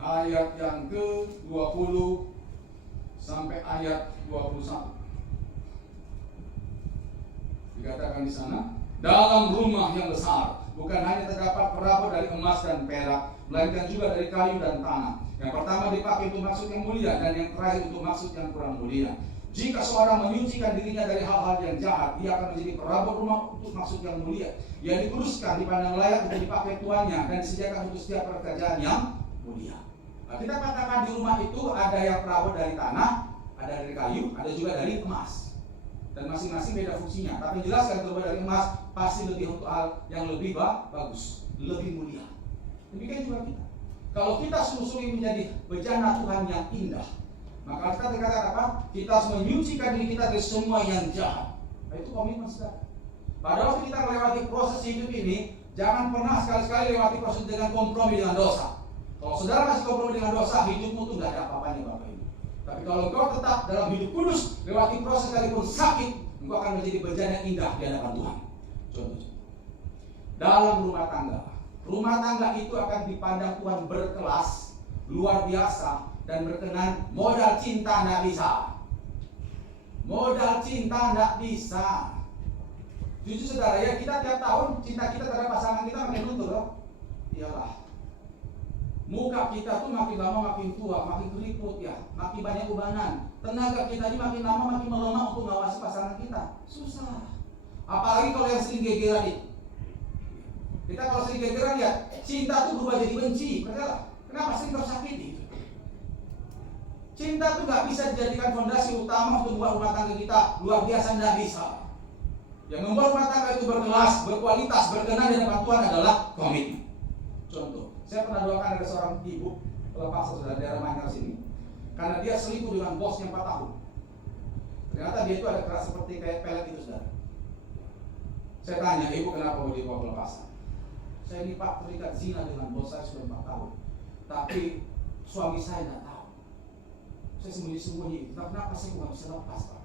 ayat yang ke-21. sampai ayat 21. Dikatakan di sana, dalam rumah yang besar bukan hanya terdapat perabot dari emas dan perak, melainkan juga dari kayu dan tanah. Yang pertama dipakai untuk maksud yang mulia, dan yang terakhir untuk maksud yang kurang mulia. Jika seorang menyucikan dirinya dari hal-hal yang jahat, ia akan menjadi perabot rumah untuk maksud yang mulia, yang dikuduskan, dipandang layak untuk dipakai tuannya, dan disediakan untuk setiap pekerjaan yang mulia. Nah, kita katakan di rumah itu ada yang perabot dari tanah, ada dari kayu, ada juga dari emas. Dan masing-masing beda fungsinya. Tapi jelas kalau terbuat dari emas pasti lebih untuk hal yang lebih bagus, lebih mulia. Demikian juga kita. Kalau kita sungguh-sungguh menjadi bejana Tuhan yang indah, maka kita dikatakan apa? Kita harus menyucikan diri kita dari semua yang jahat. Nah, itu komitmen saudara. Pada waktu kita melewati proses hidup ini, jangan pernah sekali-sekali lewati proses dengan kompromi dengan dosa. Kalau saudara masih kompromi dengan dosa, hidupmu tuh nggak ada apa-apanya Bapak Ibu. Tapi kalau kau tetap dalam hidup kudus, lewati proses sekalipun sakit, engkau akan menjadi bejana yang indah di hadapan Tuhan. Contoh. Dalam rumah tangga itu akan dipandang Tuhan berkelas, luar biasa, dan berkenan. Modal cinta nggak bisa. Modal cinta nggak bisa. Jujur saudara ya, kita tiap tahun cinta kita terhadap pasangan kita makin luntur loh. Iyalah. Muka kita tuh makin lama makin tua, makin keriput ya, makin banyak ubanan. Tenaga kita ini makin lama makin melemah untuk mengawasi pasangan kita. Susah. Apalagi kalau yang sering gegeran itu. Kita kalau sering gegeran ya, cinta tuh berubah jadi benci. Percayalah. Kenapa sering tersakiti? Cinta tuh gak bisa dijadikan fondasi utama untuk membuat rumah tangga kita luar biasa, nggak bisa. Yang membuat rumah tangga itu berkelas, berkualitas, berkenan di hadapan Tuhan adalah komitmen. Contoh, saya pernah doakan ada seorang ibu pelepas saudara daerah Manyar sini, karena dia selingkuh dengan bosnya 4 tahun. Ternyata dia itu ada keras seperti kayak pelet itu saudara. Saya tanya, ibu kenapa mau dibawa pelepasan? Saya ini Pak terikat zina dengan bos saya sudah 4 tahun, tapi suami saya tidak tahu. Saya sembunyi-sembunyi, kenapa saya nggak bisa lepas Pak?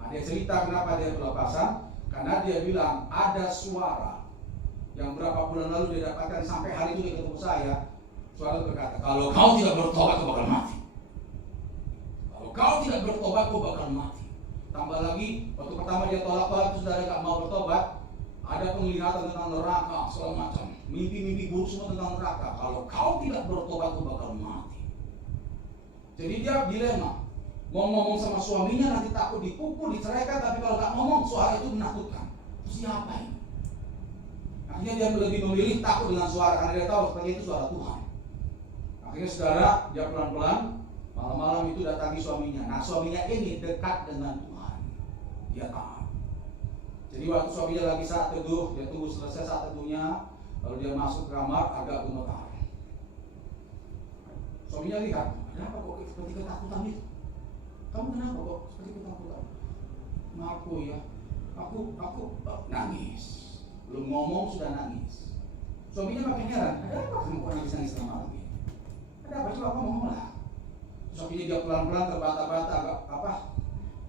Nah, dia cerita kenapa dia pelepasan, karena dia bilang ada suara yang berapa bulan lalu dia dapatkan, sampai hari itu dia ketemu saya. Suara berkata, kalau kau tidak bertobat kau bakal mati. Kalau kau tidak bertobat kau bakal mati. Tambah lagi, waktu pertama dia tolak-tolak itu saudara gak mau bertobat, ada penglihatan tentang neraka segala macam, mimpi-mimpi buruk semua tentang neraka. Kalau kau tidak bertobat kau bakal mati. Jadi dia dilema, mau ngomong sama suaminya nanti takut dipukul, diceraikan, tapi kalau gak ngomong suara itu menakutkan. Terus siapa ini? Akhirnya dia lebih memilih takut dengan suara, karena dia tahu sebagai itu suara Tuhan. Akhirnya saudara, dia pelan-pelan malam-malam itu datangi suaminya. Nah, suaminya ini dekat dengan Tuhan. Dia taat. Jadi waktu suaminya lagi saat teduh, dia tunggu selesai saat teduhnya, lalu dia masuk ke kamar agak gemetar. Suaminya lihat, kenapa kok seperti ketakutan itu? Kamu kenapa kok seperti ketakutan? Aku ya, aku nangis. Belum ngomong sudah nangis. Suaminya makin heran, ada apa kamu kok nangis lama lagi? Ada apa, coba ngomong lah. Suaminya dia pelan-pelan terbata-bata,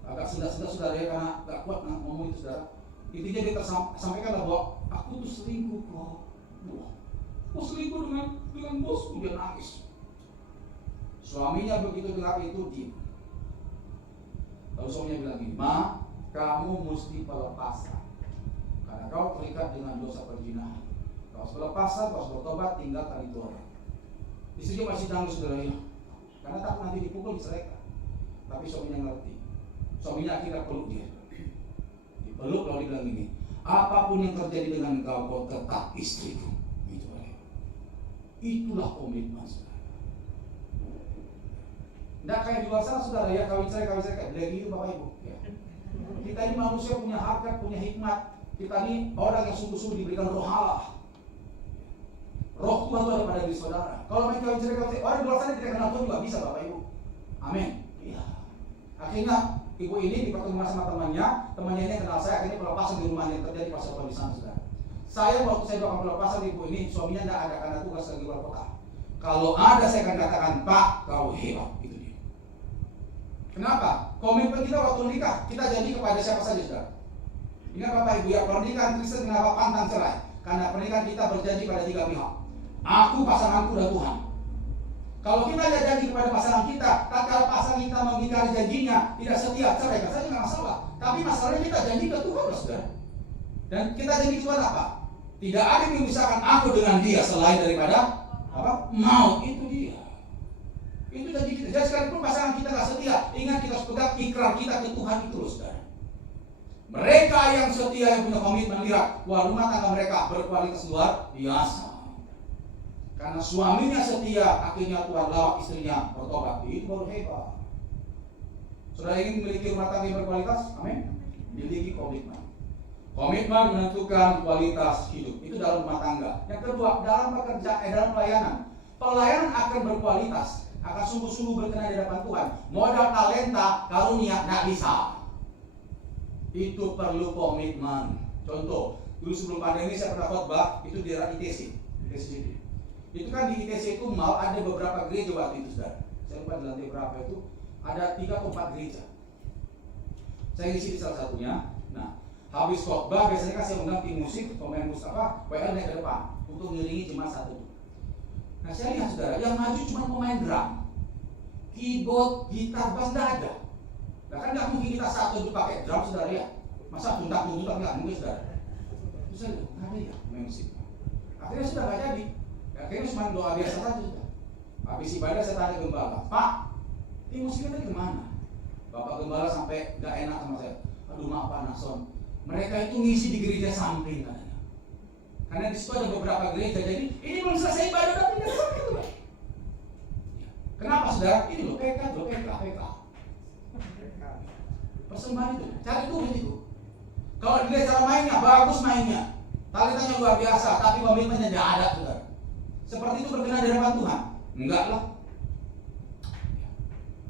agak sendak-sendak saudara ya, karena gak kuat ngomong itu saudara. Intinya dia sampaikan bahwa aku tuh selingkuh kok. Wah, aku selingkuh dengan bosku, dia nangis. Suaminya begitu dengar itu diam. Lalu suaminya bilang gini, Ma, kamu mesti pelepasan. Karena kau terikat dengan dosa perzinahan. Kau harus pelepasan, kau harus bertobat, tinggalkan itu orang. Istrinya masih nangis saudaranya, karena takut nanti dipukul, diceraikan. Tapi suaminya ngerti. Suaminya akhirnya peluk dia. Dipeluk lalu dia bilang gini, apapun yang terjadi dengan kau tetap istriku. Itulah komitmen saudara. Tidak kayak di luar sana saudara ya, kawin cerai kayak gitu Bapak Ibu ya. Kita ini manusia punya harkat, punya hikmat. Kita ini orang yang sungguh-sungguh diberikan roh Allah. Roh Tuhan itu ada pada diri saudara. Kalau main kawin cerai, orang di luar sana tidak kenal Tuhan juga bisa Bapak Ibu. Amin. Iya. Akhirnya ibu ini dipertemukan sama temannya ini kenal saya, akhirnya pelepasan di rumahnya terjadi pas di sana saudara. Saya waktu saya doakan pelepasan ibu ini, suaminya tidak ada karena tugas lagi luar kota. Kalau ada saya akan katakan, Pak, kau hebat. Itu dia. Kenapa? Komitmen kita waktu nikah, kita janji kepada siapa saja saudara. Ingat Bapak Ibu ya, pernikahan Kristen kenapa pantang cerai? Karena pernikahan kita berjanji pada 3 pihak. Aku, pasanganku, dan Tuhan. Kalau kita ada janji kepada pasangan kita, kalau pasangan kita mengingkari janjinya, tidak setia, cerai saja nggak masalah. Tapi masalahnya kita janji ke Tuhan, saudara. Dan kita janji Tuhan apa? Tidak ada yang memisahkan aku dengan dia selain daripada apa? Mau, itu dia. Itu janji kita. Jadi sekalipun pasangan kita nggak setia, ingat kita harus pegang ikrar kita ke Tuhan itu, saudara. Mereka yang setia, yang punya komitmen, lihat, wah, rumah tangga mereka berkualitas luar biasa. Karena suaminya setia, akhirnya Tuhan lawak istrinya bertobat. Itu baru hebat. Saudara ingin memiliki rumah tangga yang berkualitas? Amin. Miliki komitmen. Komitmen menentukan kualitas hidup. Itu dalam rumah tangga. Yang kedua, dalam dalam pelayanan. Pelayanan akan berkualitas, akan sungguh-sungguh berkenan di hadapan Tuhan. Modal talenta, karunia, nggak bisa. Itu perlu komitmen. Contoh, dulu sebelum pandemi saya pernah khotbah itu di daerah ITC. Itu kan di ITC itu mal ada beberapa gereja waktu itu, saudara. Saya lupa di lantai berapa itu ada 3 atau 4 gereja. Saya ngisi di salah satunya. Nah, habis khotbah biasanya kan saya undang tim musik, pemain musik apa, WL naik ke depan untuk ngiringi jemaat satu. Nah, saya lihat, saudara, yang maju cuma pemain drum, keyboard, gitar, bass, nggak ada. Nah, kan nggak mungkin kita satu itu pakai drum, saudara ya. Masa tuntak-tuntak nggak mungkin, saudara. Terus saya lihat, nggak ada ya pemain musik. Akhirnya sudah nggak jadi. Akhirnya cuma doa biasa saja sudah. Habis ibadah saya tanya gembala, Pak, tim musiknya tadi kemana? Bapak gembala sampai nggak enak sama saya. Aduh, maaf Pak Nason, mereka itu ngisi di gereja samping katanya. Karena di situ ada beberapa gereja, jadi ini belum selesai ibadah tapi nggak sampai itu, Pak. Kenapa, saudara? Ini loh PK. Persembahan itu, cari duit itu. Kalau dilihat cara mainnya, bagus mainnya, talentanya luar biasa, tapi komitmennya tidak ada, saudara. Seperti itu berkenan di hadapan Tuhan? Enggak lah.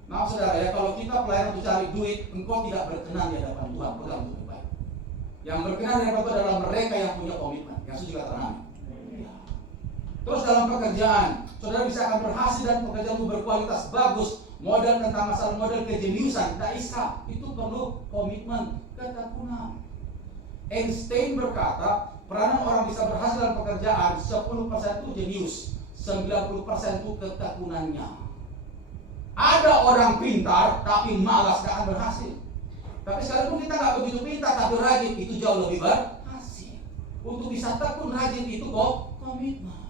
Maaf, saudara ya, kalau kita pelayanan untuk cari duit, engkau tidak berkenan di hadapan Tuhan. Pegang itu baik. Yang berkenan di hadapan Tuhan adalah mereka yang punya komitmen, yang sudah terang. Terus dalam pekerjaan, saudara bisa akan berhasil dan pekerjaanmu berkualitas bagus. Modal tentang masalah modal kejeniusan, tak bisa. Itu perlu komitmen, ketekunan. Einstein berkata, peranan orang bisa berhasil dalam pekerjaan 10% itu jenius, 90% itu ketekunannya. Ada orang pintar tapi malas gak akan berhasil. Tapi sekalipun kita gak begitu pintar tapi rajin, itu jauh lebih berhasil. Untuk bisa tekun rajin itu kok komitmen.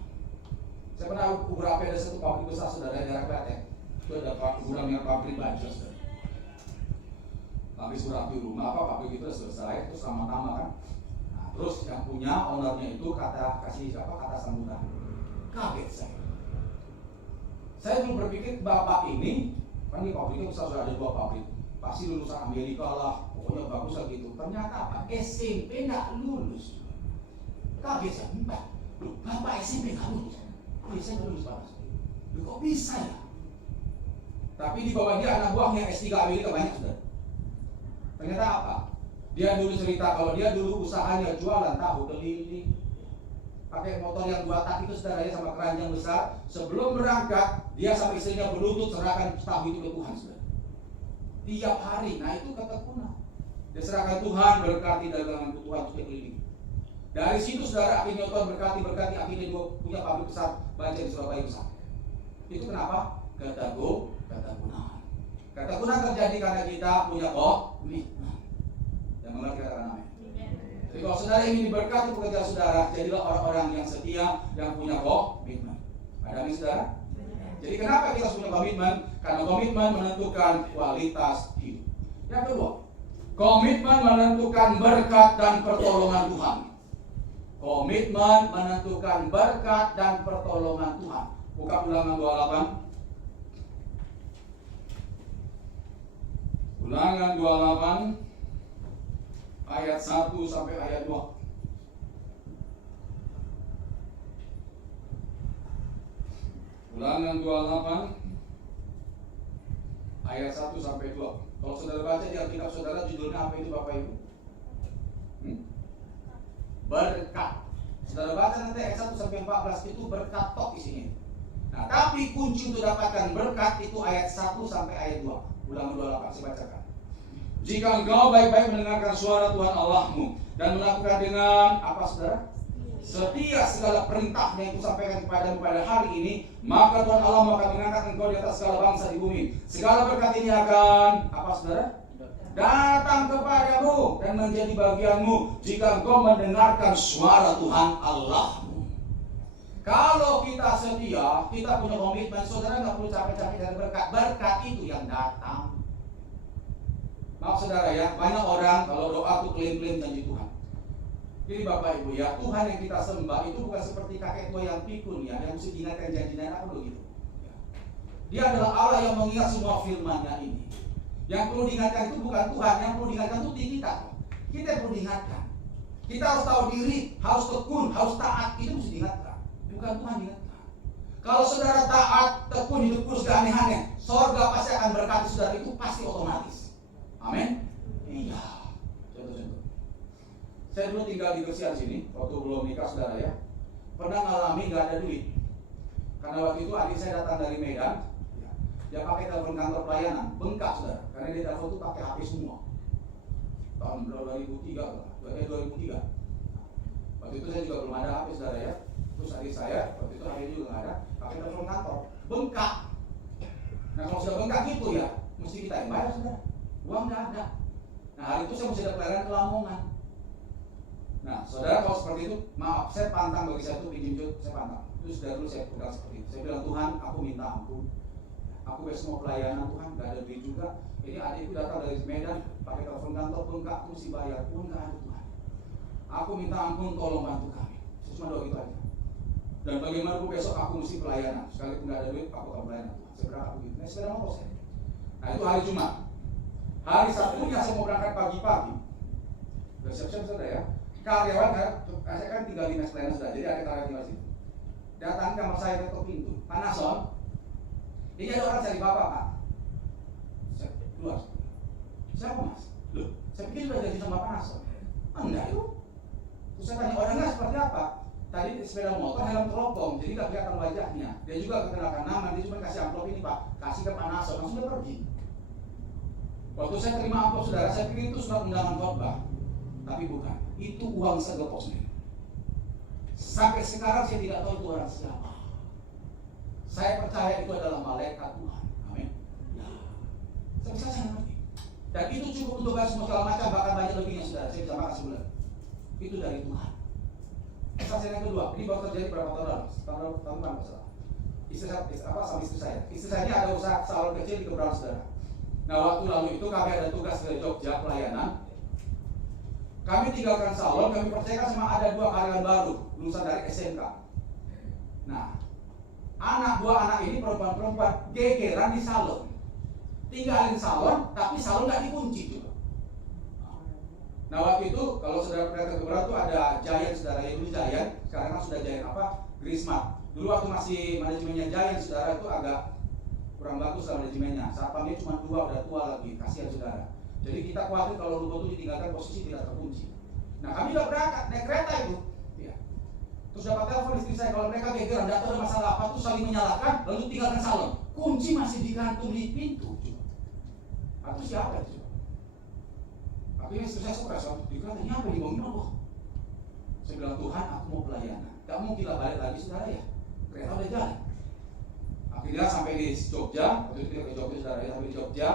Saya pernah beberapa ada satu pabrik besar, saudara, di daerah Klaten. Itu ada gudang pabrik baju, saudara. Habis rapi rumah pabrik itu sudah selesai, terus sama-sama kan. Terus yang punya ownernya itu kata sambutan. Kaget saya. Saya dulu berpikir bapak ini, kan di pabriknya besar, sudah ada 2 pabrik. Pasti lulusan Amerika lah, pokoknya bagus lah gitu. Ternyata apa? SMP nggak lulus. Kaget saya, loh, bapak SMP nggak lulus. Saya nggak lulus Pak. Loh, kok bisa ya? Tapi di bawah dia anak buahnya S3 Amerika banyak, sudah. Ternyata apa? Dia dulu cerita kalau dia dulu usahanya jualan tahu keliling, pakai motor yang 2 tak itu, saudara, sama keranjang besar. Sebelum berangkat, dia sama istrinya berlutut serahkan tahu itu ke Tuhan, saudara. Tiap hari, nah itu ketekunan. Dia serahkan Tuhan, berkati dagangan Tuhan untuk keliling. Dari situ, saudara, akhirnya Tuhan berkati, akhirnya dia punya pabrik besar, baca di Surabaya besar. Itu kenapa? Ketekunan. Ketekunan terjadi karena kita punya komitmen. Yang mengerti katakan amin. Jadi kalau saudara ingin diberkati pekerjaan saudara, jadilah orang-orang yang setia, yang punya komitmen. Ada amin, saudara? Jadi kenapa kita harus punya komitmen? Karena komitmen menentukan kualitas hidup. Yang kedua, komitmen menentukan berkat dan pertolongan Tuhan. Komitmen menentukan berkat dan pertolongan Tuhan. Buka Ulangan 28. Ulangan 28 ayat 1 sampai ayat 2. Ulangan 28 ayat 1 sampai 2. Kalau saudara baca di Alkitab saudara, judulnya apa itu Bapak Ibu? Berkat. Saudara baca nanti ayat 1 sampai 14 itu berkat tok isinya. Nah, tapi kunci untuk dapatkan berkat itu ayat 1 sampai ayat 2. Ulangan 28, saya bacakan. Jika engkau baik-baik mendengarkan suara Tuhan Allahmu dan melakukan dengan apa, saudara? setia segala perintah yang kusampaikan kepadamu pada hari ini, maka Tuhan Allah akan mengangkat engkau di atas segala bangsa di bumi. Segala berkat ini akan apa saudara? Datang kepadamu dan menjadi bagianmu jika engkau mendengarkan suara Tuhan Allahmu. Kalau kita setia, kita punya komitmen, saudara nggak perlu capek-capek dari berkat itu yang datang. Maaf saudara ya, banyak orang kalau doa tuh klaim-klaim janji Tuhan. Jadi Bapak Ibu ya, Tuhan yang kita sembah itu bukan seperti kakek tua yang pikun ya, yang mesti diingatkan janji-janji apa begitu. Dia adalah Allah yang mengingat semua firman-Nya ini. Yang perlu diingatkan itu bukan Tuhan, yang perlu diingatkan itu diri kita. Kita perlu diingatkan. Kita harus tahu diri, harus tekun, harus taat, itu mesti diingatkan. Bukan Tuhan diingatkan. Kalau saudara taat, tekun, hidup kudus, gak aneh-aneh, sorga pasti akan berkati saudara, itu pasti otomatis. Amin? Iya. Contoh-contoh. Saya dulu tinggal di Gesian sini, waktu belum nikah saudara ya. Pernah ngalami gak ada duit. Karena waktu itu adik saya datang dari Medan, dia pakai telepon kantor pelayanan, bengkak saudara. Karena dia telepon itu pakai HP semua. Tahun 2003. Waktu itu saya juga belum ada HP saudara ya. Terus adik saya, waktu itu HP juga nggak ada, pakai telepon kantor, bengkak. Nah kalau sudah bengkak gitu ya, mesti kita yang bayar saudara. Uang nggak ada. Nah hari itu saya mesti ada pelayanan ke Lamongan. Nah saudara kalau seperti itu, maaf saya pantang bagi saya itu pinjam duit, saya pantang. Terus dari dulu saya pegang seperti itu. Saya bilang Tuhan, aku minta ampun. Aku besok mau pelayanan Tuhan, gak ada duit juga. Ini adikku datang dari Medan, pakai telepon kantor, bengkak, aku mesti bayar pun gak ada Tuhan. Aku minta ampun, tolong bantu kami. Saya cuma doa gitu aja. Dan bagaimana aku besok aku mesti pelayanan. Sekalipun gak ada duit, aku akan pelayanan Tuhan. Saya berangkat begitu. Nah sepeda motor saya. Nah itu hari Jumat. Hari Sabtunya saya mau berangkat pagi-pagi. Udah siap-siap saudara ya. Karyawan, saya kan tinggal di Mes Pelayanan sudah, jadi ada karyawan tinggal situ. Datang kamar saya ke pintu, Pak Nason. Ini ada orang cari bapak Pak. Saya keluar. Siapa Mas? Loh, saya pikir sudah jadi sama Pak Nason. Enggak itu. Terus saya tanya orangnya seperti apa? Tadi sepeda motor helm teropong, jadi nggak kelihatan wajahnya. Dia juga kekenalkan nama, dia cuma kasih amplop ini Pak, kasih ke Pak Nason, langsung dia pergi. Waktu saya terima amplop saudara, saya pikir itu surat undangan khotbah, tapi bukan. Itu uang segepok sendiri. Sampai sekarang saya tidak tahu itu orang siapa. Saya percaya itu adalah malaikat Tuhan. Amin. Ya. Saya ngerti. Dan itu cukup untuk bayar semua segala macam, bahkan banyak lebihnya saudara. Saya bisa makan sebulan. Itu dari Tuhan. Saksi yang kedua, ini baru terjadi berapa tahun lalu? Tahun depan masalah. Istri saya. Istri saya ini ada usaha salon kecil di Kebraun saudara. Nah waktu lalu itu kami ada tugas ke Jogja pelayanan. Kami tinggalkan salon, kami percayakan sama ada 2 karyawan baru lulusan dari SMK. Nah, dua anak ini perempuan-perempuan gegeran di salon. Tinggalin salon, tapi salon nggak dikunci juga. Nah waktu itu kalau saudara perhatikan kebetulan itu ada Giant saudara, ya dulu Giant, sekarang kan sudah Giant apa? Grismat. Dulu waktu masih manajemennya Giant saudara itu agak kurang bagus lah manajemennya. Satpamnya cuma 2, udah tua lagi, kasihan saudara. Jadi kita khawatir kalau rumah itu ditinggalkan posisi tidak terkunci. Nah kami udah berangkat naik kereta itu, ya. Terus dapat telepon istri saya kalau mereka gegeran, datang ada masalah apa tuh saling menyalahkan, lalu tinggalkan salon. Kunci masih digantung di pintu. Atau siapa itu? Akhirnya istri saya stres, dikata ini apa dibangun apa? Saya bilang Tuhan, aku mau pelayanan. Gak mungkin lah balik lagi saudara ya. Kereta udah jalan. Akhirnya sampai di Jogja, waktu itu kita ke Jogja saudara ya, sampai di Jogja.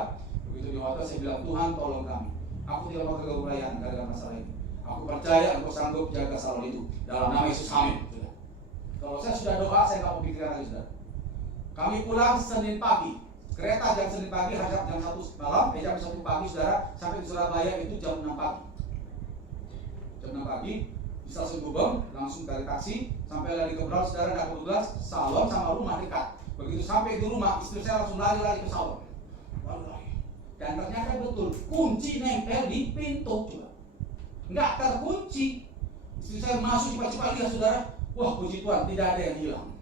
Begitu di hotel saya bilang Tuhan tolong kami. Aku tidak mau gagal pelayanan gara-gara masalah ini. Aku percaya engkau sanggup jaga salon itu dalam nama Yesus amin. Kalau saya sudah doa saya nggak mau pikiran lagi saudara. Kami pulang Senin pagi. Kereta jam Senin pagi hadap jam 1 malam, jam 1 pagi saudara sampai di Surabaya itu jam 6 pagi. Jam 6 pagi di stasiun Gubeng langsung dari taksi sampai lagi ke Braun saudara dan kebetulan salon sama rumah dekat. Begitu sampai di rumah istri saya langsung lari-lari ke salon. Dan ternyata betul, kunci nempel di pintu juga. Nggak terkunci. Istri saya masuk cepat-cepat lihat saudara, wah puji Tuhan tidak ada yang hilang.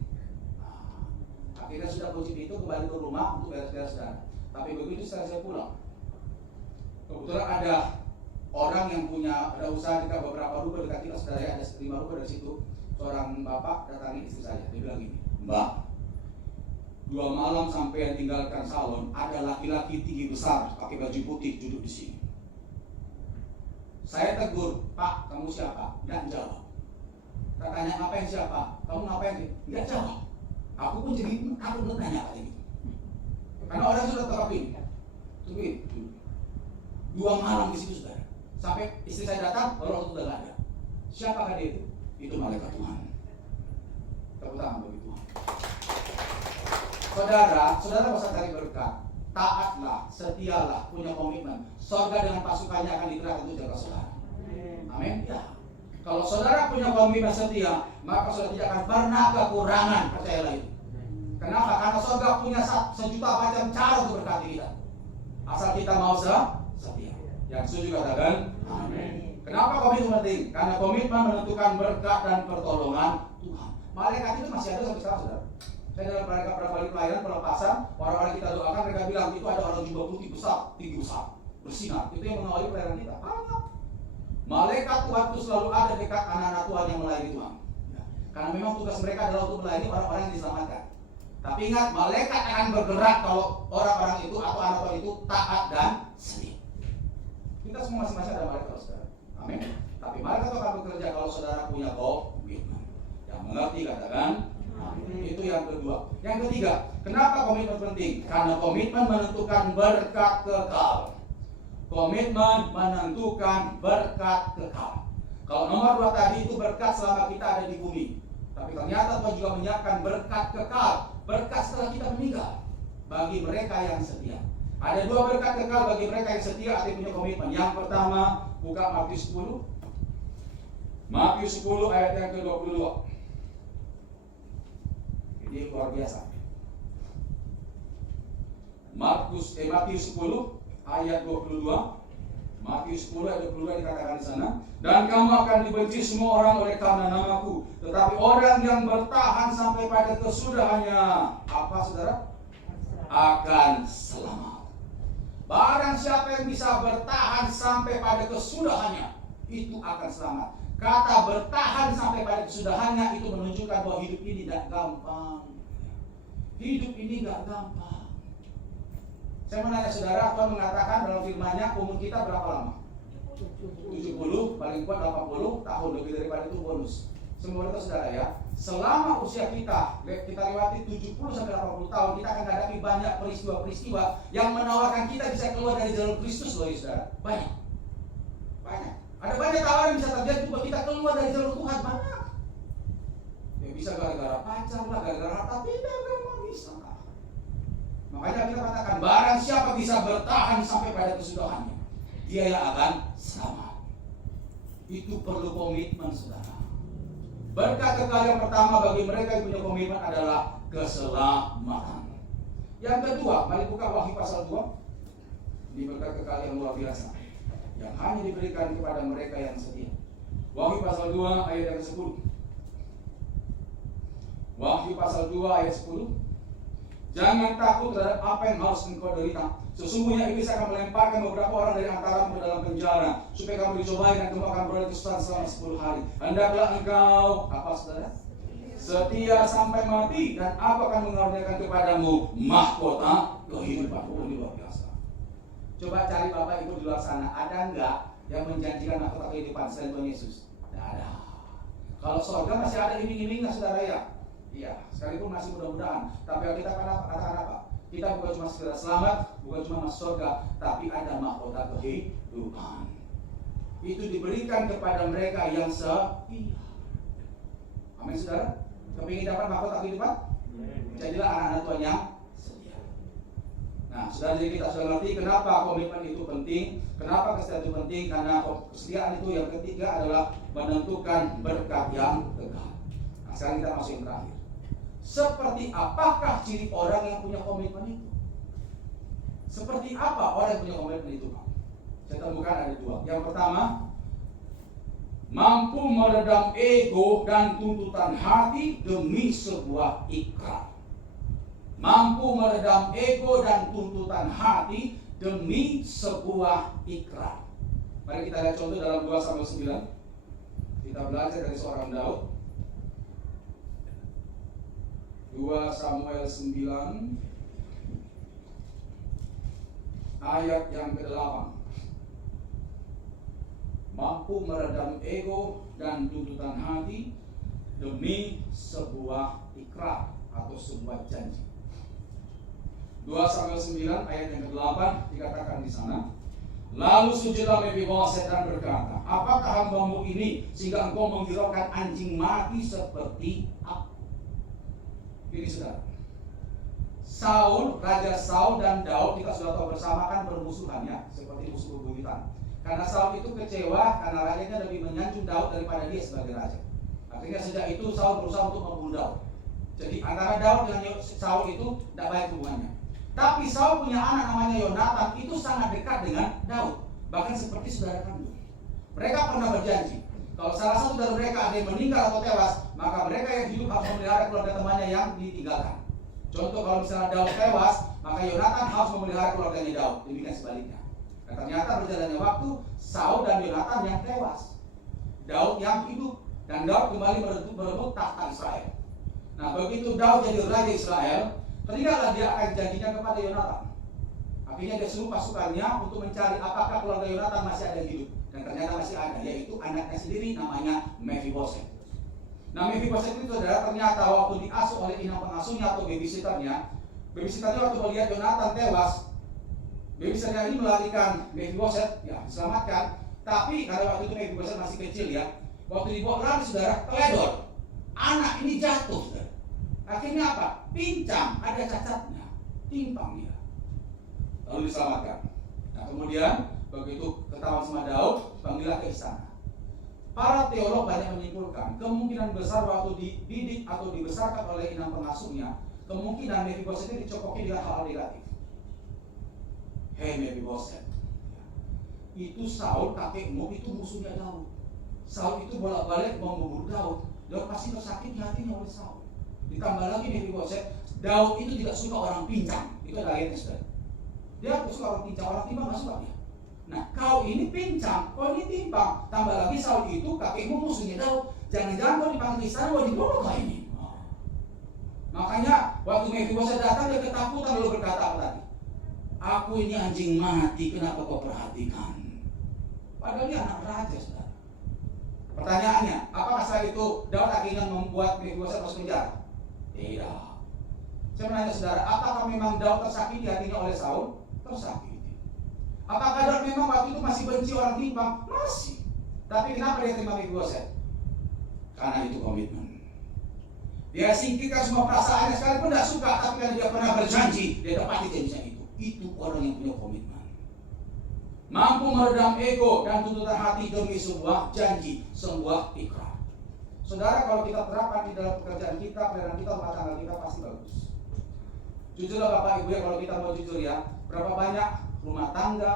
Nah, akhirnya sudah kunci pintu kembali ke rumah untuk beres-beres saudara. Tapi begitu setelah saya pulang, kebetulan ada orang yang punya ada usaha dekat beberapa rumah dekat kita saudara ya, ada 5 rumah dari situ. Seorang bapak datangi istri saya, dia bilang gini, Mbak, 2 malam sampai tinggalkan salon, ada laki-laki tinggi besar pakai baju putih duduk di sini. Saya tegur, Pak, kamu siapa? Nggak jawab. Tak tanya ngapain siapa, kamu ngapain? Enggak jawab. Aku pun jadi takut nanya kali ini. Karena orang sudah terapin. Tungguin. 2 malam di situ sudah. Sampai istri saya datang, baru waktu sudah nggak ada. Siapakah dia itu? Itu malaikat Tuhan. Tepuk tangan bagi Tuhan. Saudara nggak usah cari berkat. Taatlah, setialah, punya komitmen. Surga dengan pasukannya akan digerakkan untuk jaga saudara. Amin. Ya. Kalau saudara punya komitmen setia, maka saudara tidak akan pernah kekurangan. Percayalah itu. Kenapa? Karena surga punya sejuta macam cara untuk berkati kita. Asal kita mau setia. Yang setuju katakan amin. Kenapa komitmen penting? Karena komitmen menentukan berkat dan pertolongan Tuhan. Malaikat itu masih ada sampai sekarang, saudara. Saya dalam berapa kali pelayanan pelepasan, orang-orang kita doakan, mereka bilang itu ada orang jubah putih besar, tinggi besar, bersinar. Itu yang mengawali pelayanan kita. Banyak. Malaikat Tuhan itu selalu ada dekat anak-anak Tuhan yang melayani Tuhan. Ya. Karena memang tugas mereka adalah untuk melayani orang-orang yang diselamatkan. Tapi ingat, malaikat akan bergerak kalau orang-orang itu atau anak Tuhan itu taat dan setia. Kita semua masing-masing ada malaikat, saudara. Amin. Tapi malaikat akan bekerja kalau saudara punya komitmen. Yang mengerti katakan amin. Itu yang kedua. Yang ketiga, kenapa komitmen penting? Karena komitmen menentukan berkat kekal. Komitmen menentukan berkat kekal. Kalau nomor 2 tadi itu berkat selama kita ada di bumi. Tapi ternyata Tuhan juga menyiapkan berkat kekal, berkat setelah kita meninggal bagi mereka yang setia. Ada 2 berkat kekal bagi mereka yang setia atau punya komitmen. Yang pertama, buka Matius 10. Matius 10 ayat yang ke-22. Ini luar biasa. Matius 10 ayat 22. Matius 10 ayat 22 dikatakan di sana, dan kamu akan dibenci semua orang oleh karena namaku, tetapi orang yang bertahan sampai pada kesudahannya, apa saudara? Akan selamat. Barang siapa yang bisa bertahan sampai pada kesudahannya, itu akan selamat. Kata bertahan sampai pada kesudahannya itu menunjukkan bahwa hidup ini tidak gampang. Hidup ini tidak gampang. Saya menanya saudara, Tuhan mengatakan dalam firman-Nya umur kita berapa lama? 70, paling kuat 80 tahun, lebih daripada itu bonus. Semua itu saudara ya, selama usia kita lewati 70 sampai 80 tahun, kita akan menghadapi banyak peristiwa-peristiwa yang menawarkan kita bisa keluar dari jalur Kristus loh ya saudara. Banyak. Ada banyak tawaran yang bisa terjadi buat kita keluar dari jalur Tuhan, banyak. Ya bisa gara-gara pacar lah, gara-gara harta, tidak bisa. Makanya kita katakan, barang siapa bisa bertahan sampai pada kesudahannya, dia yang akan selamat. Itu perlu komitmen saudara. Berkat kekal yang pertama bagi mereka yang punya komitmen adalah keselamatan. Yang kedua, mari buka Wahyu pasal 2. Ini berkat kekal yang luar biasa, yang hanya diberikan kepada mereka yang setia. Wahyu pasal 2 ayat yang ke-10. Wahyu pasal 2 ayat 10. Jangan takut terhadap apa yang harus engkau derita. Sesungguhnya iblis akan melemparkan beberapa orang dari antaramu ke dalam penjara, supaya kamu dicobai dan kamu akan berada kesusahan selama 10 hari. Hendaklah engkau, apa saudara? Setia sampai mati, dan aku akan mengaruniakan kepadamu mahkota kehidupan. Ini luar biasa. Coba cari bapak ibu di luar sana, ada enggak yang menjanjikan mahkota kehidupan selain Tuhan Yesus? Tidak ada. Kalau surga masih ada iming-imingnya saudara ya. Iya, sekalipun masih mudah-mudahan. Tapi kita katakan apa? Kita bukan cuma sekedar selamat, bukan cuma masuk surga, tapi ada mahkota kehidupan. Itu diberikan kepada mereka yang setia. Amin saudara? Kepingin dapat mahkota kehidupan? Jadilah anak-anak Tuhan yang setia. Nah, saudara, jadi kita sudah ngerti kenapa komitmen itu penting, kenapa kesetiaan itu penting, karena kesetiaan itu yang ketiga adalah menentukan berkat yang kekal. Nah, sekarang kita masuk yang terakhir. Seperti apakah ciri orang yang punya komitmen itu? Seperti apa orang yang punya komitmen itu? Saya temukan ada 2. Yang pertama, mampu meredam ego dan tuntutan hati demi sebuah ikrar. Mampu meredam ego dan tuntutan hati demi sebuah ikrar. Mari kita lihat contoh dalam 2 Samuel 9. Kita belajar dari seorang Daud. 2 Samuel 9 ayat yang ke-8. Mampu meredam ego dan tuntutan hati demi sebuah ikrar atau sebuah janji. 2 Samuel 9 ayat yang ke-8 dikatakan di sana, lalu sujudlah Mephiboset dan berkata, apakah hambamu ini sehingga engkau menghiraukan anjing mati seperti aku? Ini saudara, Saul, Raja Saul dan Daud kita sudah tahu bersama kan bermusuhan ya, seperti musuh bebuyutan. Karena Saul itu kecewa karena rajanya lebih menyanjung Daud daripada dia sebagai raja. Akhirnya sejak itu Saul berusaha untuk membunuh Daud. Jadi antara Daud dengan Saul itu tidak baik hubungannya. Tapi Saul punya anak namanya Yonatan, itu sangat dekat dengan Daud, bahkan seperti saudara kandung. Mereka pernah berjanji, kalau salah satu dari mereka ada yang meninggal atau tewas, maka mereka yang hidup harus memelihara keluarga temannya yang ditinggalkan. Contoh, kalau misalnya Daud tewas, maka Yonatan harus memelihara keluarganya Daud. Demikian sebaliknya. Dan ternyata berjalannya waktu, Saul dan Yonatan yang tewas, Daud yang hidup, dan Daud kembali berebut tahta Israel. Nah, begitu Daud jadi raja Israel, teringatlah dia akan janjinya kepada Yonatan. Akhirnya dia suruh pasukannya untuk mencari apakah keluarga Yonatan masih ada hidup. Dan ternyata masih ada, yaitu anaknya sendiri namanya Mephiboset. Nah, Mephiboset itu saudara ternyata waktu diasuh oleh inang pengasuhnya atau babysitternya waktu melihat Yonatan tewas, babysitternya ini melarikan Mephiboset, ya diselamatkan. Tapi karena waktu itu Mephiboset masih kecil ya, waktu dibawa lari saudara, teledor. Anak ini jatuh saudara. Akhirnya apa? Pincang, ada cacatnya, timpang dia. Lalu diselamatkan. Nah kemudian begitu ketahuan sama Daud, panggillah ke istana. Para teolog banyak menyimpulkan kemungkinan besar waktu dididik atau dibesarkan oleh inang pengasuhnya, kemungkinan Mephiboset itu dicokoki dengan hal negatif. Hei Mephiboset, itu Saul kakekmu itu musuhnya Daud. Saul itu bolak-balik membunuh Daud. Daud pasti tersakiti hatinya oleh Saul. Ditambah lagi Mephiboset, Daud itu tidak suka orang pincang. Itu ada ayatnya saudara. Dia tidak suka orang pincang, orang timbang nggak suka dia. Nah, kau ini pincang, kau ini timpang. Tambah lagi Saul itu kakekmu musuhnya Daud. Jangan-jangan kau dipanggil istana, kau dibunuh kau ini. Makanya waktu Mephiboset datang dia ketakutan lalu berkata apa tadi? Aku ini anjing mati, kenapa kau perhatikan? Padahal dia anak raja saudara. Pertanyaannya, apakah setelah itu Daud akhirnya membuat Mephiboset masuk penjara? Tidak. Saya menanya saudara, apakah memang Daud tersakiti hatinya oleh Saul? Tersakiti. Apakah Daud memang waktu itu masih benci orang timpang? Masih. Tapi kenapa dia terima Mephiboset? Karena itu komitmen. Dia singkirkan semua perasaannya, sekalipun tidak suka, tapi karena dia pernah berjanji, dia tepati janjinya itu. Itu orang yang punya komitmen. Mampu meredam ego dan tuntutan hati demi sebuah janji, sebuah ikrar. Saudara, kalau kita terapkan di dalam pekerjaan kita, pelayanan kita, rumah tangga kita pasti bagus. Jujurlah Bapak Ibu ya, kalau kita mau jujur ya, berapa banyak rumah tangga,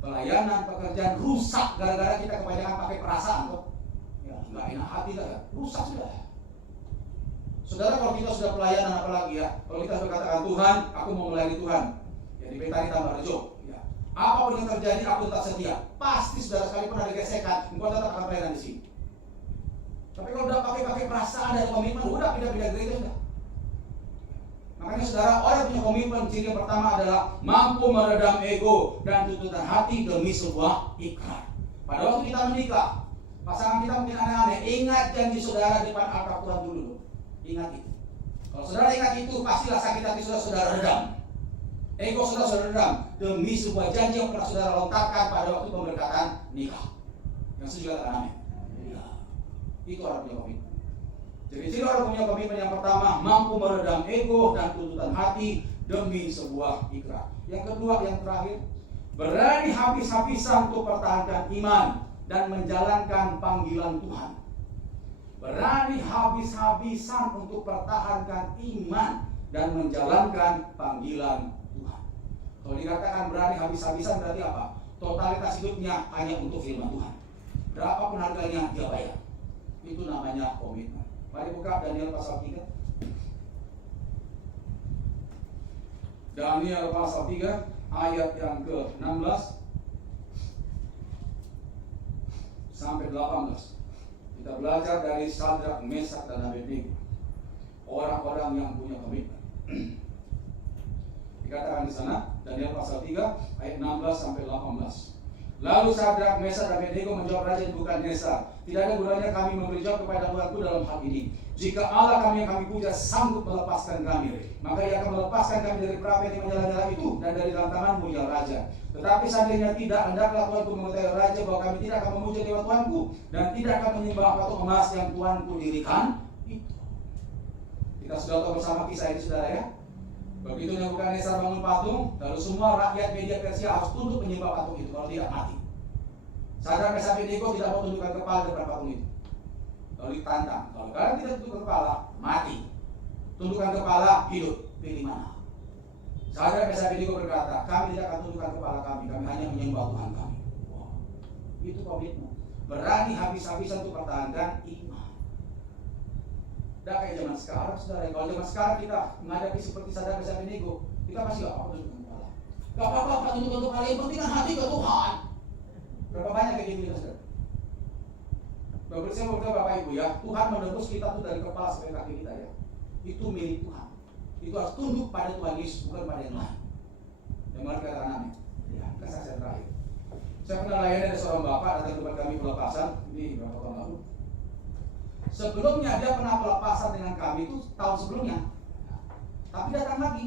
pelayanan, pekerjaan rusak gara-gara kita kebanyakan pakai perasaan kok. Ya, nggak enak hati lah ya, rusak sudah. Saudara, kalau kita sudah pelayanan apalagi ya, kalau kita sudah katakan Tuhan, aku mau melayani Tuhan, ya di Betani Tambah Rejo, ya. Apapun yang terjadi, aku tak setia. Pasti saudara sekalipun ada gesekan, engkau tetap akan pelayanan di sini. Tapi kalau udah pakai perasaan dan komitmen, udah pindah-pindah gereja sudah. Makanya saudara, orang yang punya komitmen, ciri yang pertama adalah mampu meredam ego dan tuntutan hati demi sebuah ikrar. Pada waktu kita menikah, pasangan kita mungkin aneh-aneh, ingat janji saudara di depan altar Tuhan dulu. Ingat itu. Kalau saudara ingat itu, pastilah sakit hati saudara redam. Ego saudara redam demi sebuah janji yang pernah saudara lontarkan pada waktu pemberkatan nikah. Yang setuju katakan amin. Ya. Itu orang punya komitmen. Jadi ciri orang punya komitmen yang pertama, mampu meredam ego dan tuntutan hati demi sebuah ikrar. Yang kedua, yang terakhir, berani habis-habisan untuk pertahankan iman dan menjalankan panggilan Tuhan. Berani habis-habisan untuk pertahankan iman dan menjalankan panggilan Tuhan. Kalau dikatakan berani habis-habisan berarti apa? Totalitas hidupnya hanya untuk firman Tuhan. Berapapun harganya dia bayar. Itu namanya komitmen. Mari buka Daniel pasal 3. Daniel pasal 3 ayat yang ke-16 sampai 18. Kita belajar dari Sadrak, Mesak, dan Abednego, orang-orang yang punya komitmen. Dikatakan di sana Daniel pasal 3 ayat 16 sampai 18. Lalu Sadrak, Mesak, dan Abednego menjawab Raja Nebukadnezar, tidak ada gunanya kami memberi jawab kepada Tuhanku dalam hal ini. Jika Allah kami yang kami puja sanggup melepaskan kami, maka Ia akan melepaskan kami dari perapi yang menyala-nyala itu dan dari dalam tanganmu, ya Raja. Tetapi seandainya tidak, hendaklah Tuanku mengetahui Raja bahwa kami tidak akan memuja Dewa Tuanku dan tidak akan menyembah patung emas yang Tuanku dirikan itu. Kita sudah tahu bersama kisah ini, saudara ya. Begitu Nebukadnezar bangun patung, lalu semua rakyat Media Persia harus tunduk menyembah patung itu, kalau tidak mati. Sadrak, Mesak, Abednego tidak mau tundukkan kepala depan patung itu. Lalu ditantang, kalau kalian tidak tundukkan kepala, mati. Tundukkan kepala, hidup. Pilih mana? Sadrak, Mesak, Abednego berkata, kami tidak akan tundukkan kepala kami hanya menyembah Tuhan kami. Wow. Itu komitmen. Berani habis-habisan untuk pertahankan iman. Tidak kayak zaman sekarang, saudara. Kalau zaman sekarang kita menghadapi seperti Sadrak, Mesak, Abednego, kita pasti gak apa-apa tundukkan kepala. Gak apa-apa tundukkan kepala, yang penting hati ke Tuhan. Berapa banyak kayak gini, saudara? Saya mau berkata Bapak Ibu ya, Tuhan menebus kita tuh dari kepala sampai kaki kita ya. Itu milik Tuhan. Itu harus tunduk pada Tuhan Yesus, bukan pada yang lain. Yang mana katakan amin. Ya, kesaksian terakhir. Saya pernah layani ada seorang bapak datang ke tempat kami pelepasan ini beberapa tahun lalu. Sebelumnya dia pernah pelepasan dengan kami itu tahun sebelumnya. Tapi datang lagi.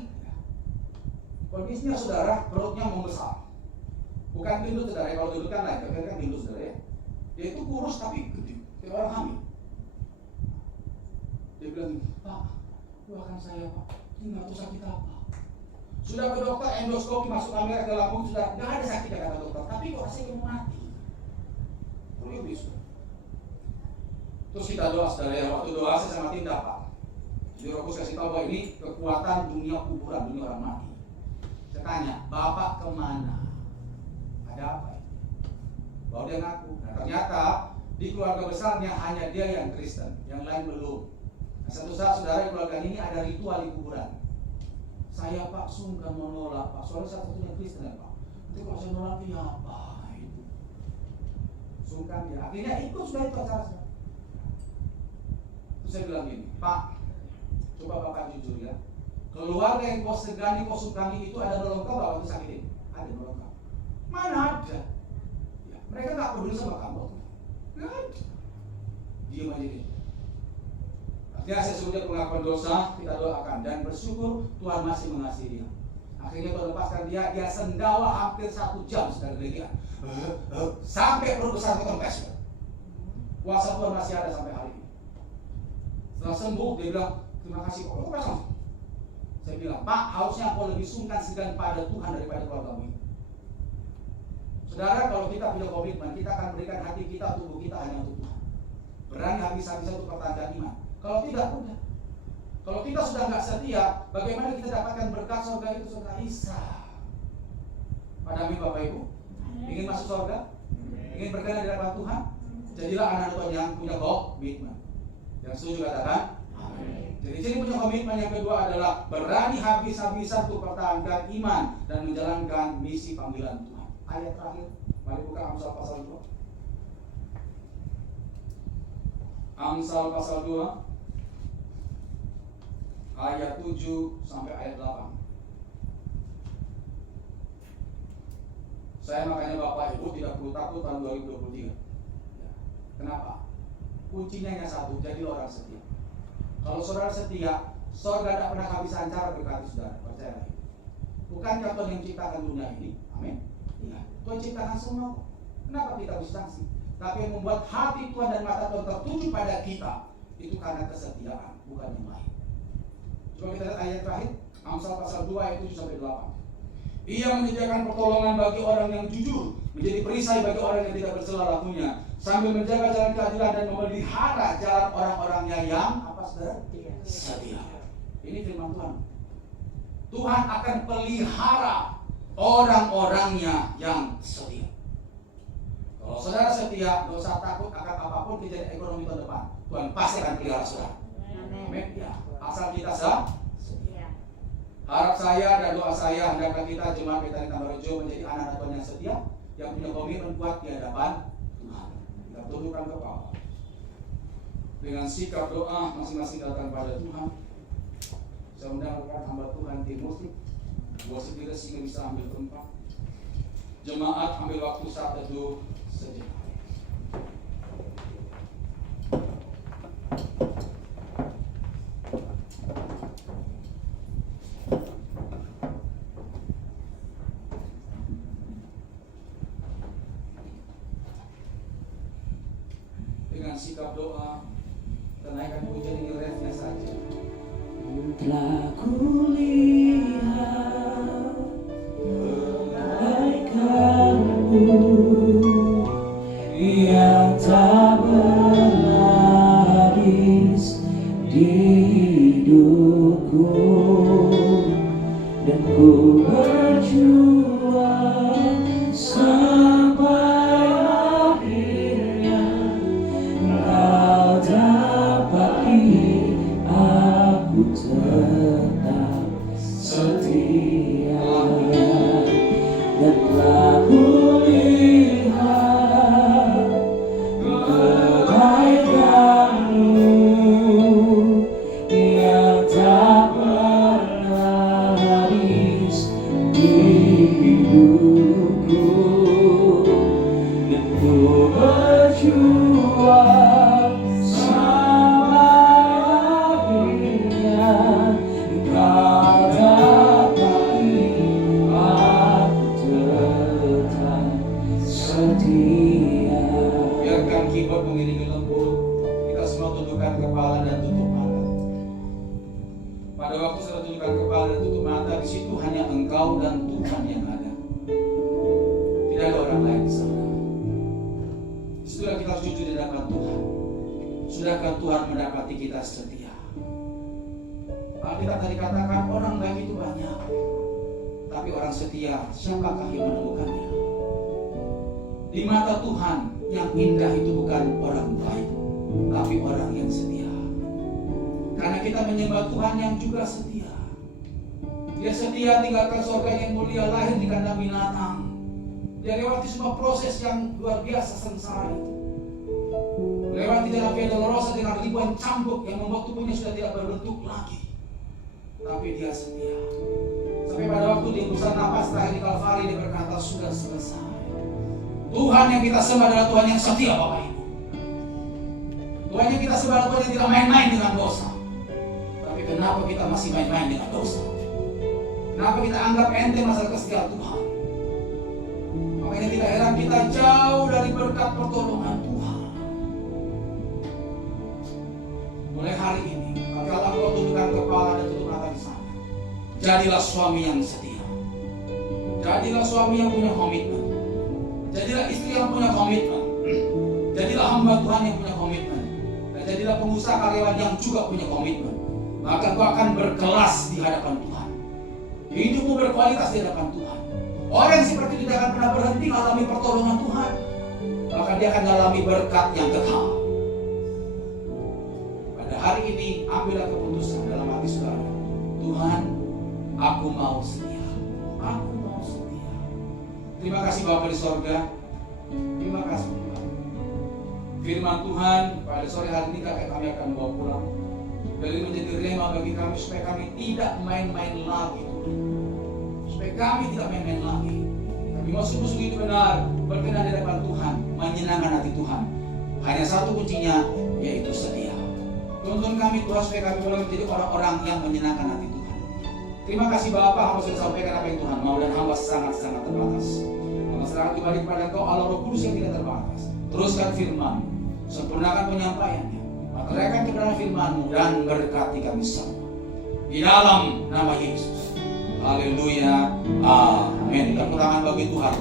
Kondisinya saudara, perutnya membesar. Bukan gendut saudara, kalau gendut kan lain, tapi kan gendut saudara ya. Dia itu kurus tapi gede, kayak orang hamil. Dia bilang, Pak, doakan saya Pak, ini nggak tahu sakit apa. Sudah ke dokter, endoskopi, masuk kamera ke lambung, sudah nggak ada sakit kata dokter, tapi kok rasanya mau mati. Terus kita doa saudara ya, waktu doa saya sama tim dapat. Jadi Roh Kudus kasih tahu bahwa ini kekuatan dunia kuburan, dunia orang mati. Saya tanya, Bapak kemana? Ada apa ya? Baru dia ngaku. Nah, ternyata di keluarga besarnya hanya dia yang Kristen, yang lain belum. Nah, satu saat saudara keluarga ini ada ritual di kuburan. Saya Pak sungkan menolak Pak, soalnya satu-satunya Kristen ya Pak. Nanti kalau saya nolak ya apa itu? Sungkan dia. Akhirnya ikut sudah itu acara. Terus saya bilang gini, Pak, coba Bapak jujur ya. Keluarga yang kau segani, kau sungkani itu ada nolong kau waktu sakit ini? Ada nolong kau? Mana ada? Ya, mereka nggak peduli sama kamu. Nggak ada. Diam aja gitu. Artinya saya sudah pengakuan dosa, kita doakan dan bersyukur Tuhan masih mengasihi dia. Akhirnya Tuhan lepaskan dia, dia sendawa hampir 1 jam sekali dia. Sampai perut besar kempes. Kuasa Tuhan masih ada sampai hari ini. Setelah sembuh dia bilang, terima kasih Pak. Saya bilang, Pak, harusnya kau lebih sungkan segan pada Tuhan daripada keluargamu ini. Saudara, kalau kita punya komitmen, kita akan berikan hati kita, tubuh kita hanya untuk Tuhan. Berani habis-habisan untuk pertahankan iman. Kalau tidak, udah. Kalau kita sudah nggak setia, bagaimana kita dapatkan berkat surga itu, saudara? Isa. Pada amin Bapak Ibu. Ingin masuk surga? Ingin berkenan di hadapan Tuhan? Jadilah anak Tuhan yang punya komitmen. Yang setuju katakan? Amin. Jadi ciri punya komitmen yang kedua adalah berani habis-habisan untuk pertahankan iman dan menjalankan misi panggilan Tuhan. Ayat terakhir, mari buka Amsal pasal 2. Amsal pasal 2 ayat 7 sampai ayat 8. Saya makanya Bapak Ibu tidak perlu takut tahun 2023. Ya. Kenapa? Kuncinya hanya satu, jadi orang setia. Kalau saudara setia, saudara tidak pernah kehabisan cara berkati saudara, percaya itu. Bukankah Tuhan yang ciptakan dunia ini? Amin. Iya, Tuhan ciptakan semua. Kenapa kita harus sanksi? Tapi yang membuat hati Tuhan dan mata Tuhan tertuju pada kita itu karena kesetiaan, bukan yang lain. Coba kita lihat ayat terakhir, Amsal pasal 2 ayat 7 sampai 8. Ia menyediakan pertolongan bagi orang yang jujur, menjadi perisai bagi orang yang tidak bercela lakunya, sambil menjaga jalan keadilan dan memelihara jalan orang-orangnya yang apa saudara? Setia. Ini firman Tuhan. Tuhan akan pelihara orang-orangnya yang setia. Kalau saudara setia, tidak usah takut akan apapun kejadian ekonomi tahun depan. Tuhan pasti akan pelihara saudara. Amin. Ya. Asal kita setia. Harap saya dan doa saya hendaklah kita jemaat Betani Tambarejo menjadi anak-anak Tuhan yang setia, yang punya komitmen kuat di hadapan Tuhan. Kita tundukkan kepala. Dengan sikap doa masing-masing datang pada Tuhan. Saya undang rekan hamba Tuhan tim musik. Worship leader sehingga bisa ambil tempat. Jemaat ambil waktu saat teduh sejenak. Dengan sikap doa, kita naikkan pujian ini refnya saja. Telah kulihat kebaikan-Mu yang tak berhabis di hidupku, dan ku berjuang sampai akhirnya Engkau dapati aku tetap setia, dan telah kulihat kebaikan-Mu yang tak pernah habis di hidupku, dan ku berjuang sampai akhirnya Engkau dapati aku tetap setia. Biarkan keyboard mengiringi lembut. Kita semua tundukkan kepala dan tutup mata. Pada waktu sudah tundukkan kepala dan tutup mata, di situ hanya Engkau dan Tuhan yang ada. Tidak ada orang lain di sana. Setelah kita harus jujur di hadapan Tuhan. Sudahkah Tuhan mendapati kita setia? Alkitab tadi katakan orang baik itu banyak, tapi orang setia siapakah yang menemukannya? Di mata Tuhan yang indah itu bukan orang baik, tapi orang yang setia. Karena kita menyembah Tuhan yang juga setia. Dia setia tinggalkan surga yang mulia, lahir di kandang binatang. Dia lewati semua proses yang luar biasa sengsara itu. Lewati dalam via dolorosa dengan ribuan cambuk yang membuat tubuhnya sudah tidak berbentuk lagi. Tapi dia setia. Sampai pada waktu di hembusan napas terakhir di Kalvari, dia berkata, sudah selesai. Tuhan yang kita sembah adalah Tuhan yang setia, Bapak Ibu. Tuhan yang kita sembah adalah Tuhan yang tidak main-main dengan dosa. Tapi kenapa kita masih main-main dengan dosa? Kenapa kita anggap enteng masalah kesetiaan Tuhan? Makanya tidak heran kita jauh dari berkat pertolongan Tuhan. Mulai hari ini, kalau engkau tundukkan kepala dan tutup mata di sana, jadilah suami yang setia. Jadilah suami yang punya komitmen. Jadilah istri yang punya komitmen. Jadilah hamba Tuhan yang punya komitmen. Dan jadilah pengusaha karyawan yang juga punya komitmen. Maka kau akan berkelas di hadapan Tuhan. Hidupmu berkualitas di hadapan Tuhan. Orang yang seperti itu tidak akan pernah berhenti mengalami pertolongan Tuhan. Maka dia akan mengalami berkat yang kekal. Pada hari ini, ambillah keputusan dalam hati saudara. Tuhan, aku mau setia. Aku mau setia. Terima kasih Bapa di sorga. Terima kasih Tuhan. Firman Tuhan pada sore hari ini kami akan bawa pulang. Beli menjadi rema bagi kami supaya kami tidak main-main lagi Tuhan. Supaya kami tidak main-main lagi. Kami mau sungguh-sungguh itu benar, berkenan di hadapan Tuhan, menyenangkan hati Tuhan. Hanya satu kuncinya, yaitu setia. Tuntun kami Tuhan supaya kami boleh menjadi orang-orang yang menyenangkan hati Tuhan. Terima kasih Bapak, hamba sudah sampaikan apa yang Tuhan mau, dan hamba sangat-sangat terbatas. Hamba serahkan kembali kepada Engkau Allah Roh Kudus yang tidak terbatas. Teruskan firman, sempurnakan penyampaiannya, materikan kebenaran firman-Mu, dan berkati kami semua. Di dalam nama Yesus. Haleluya. Amin. Tepuk tangan bagi Tuhan.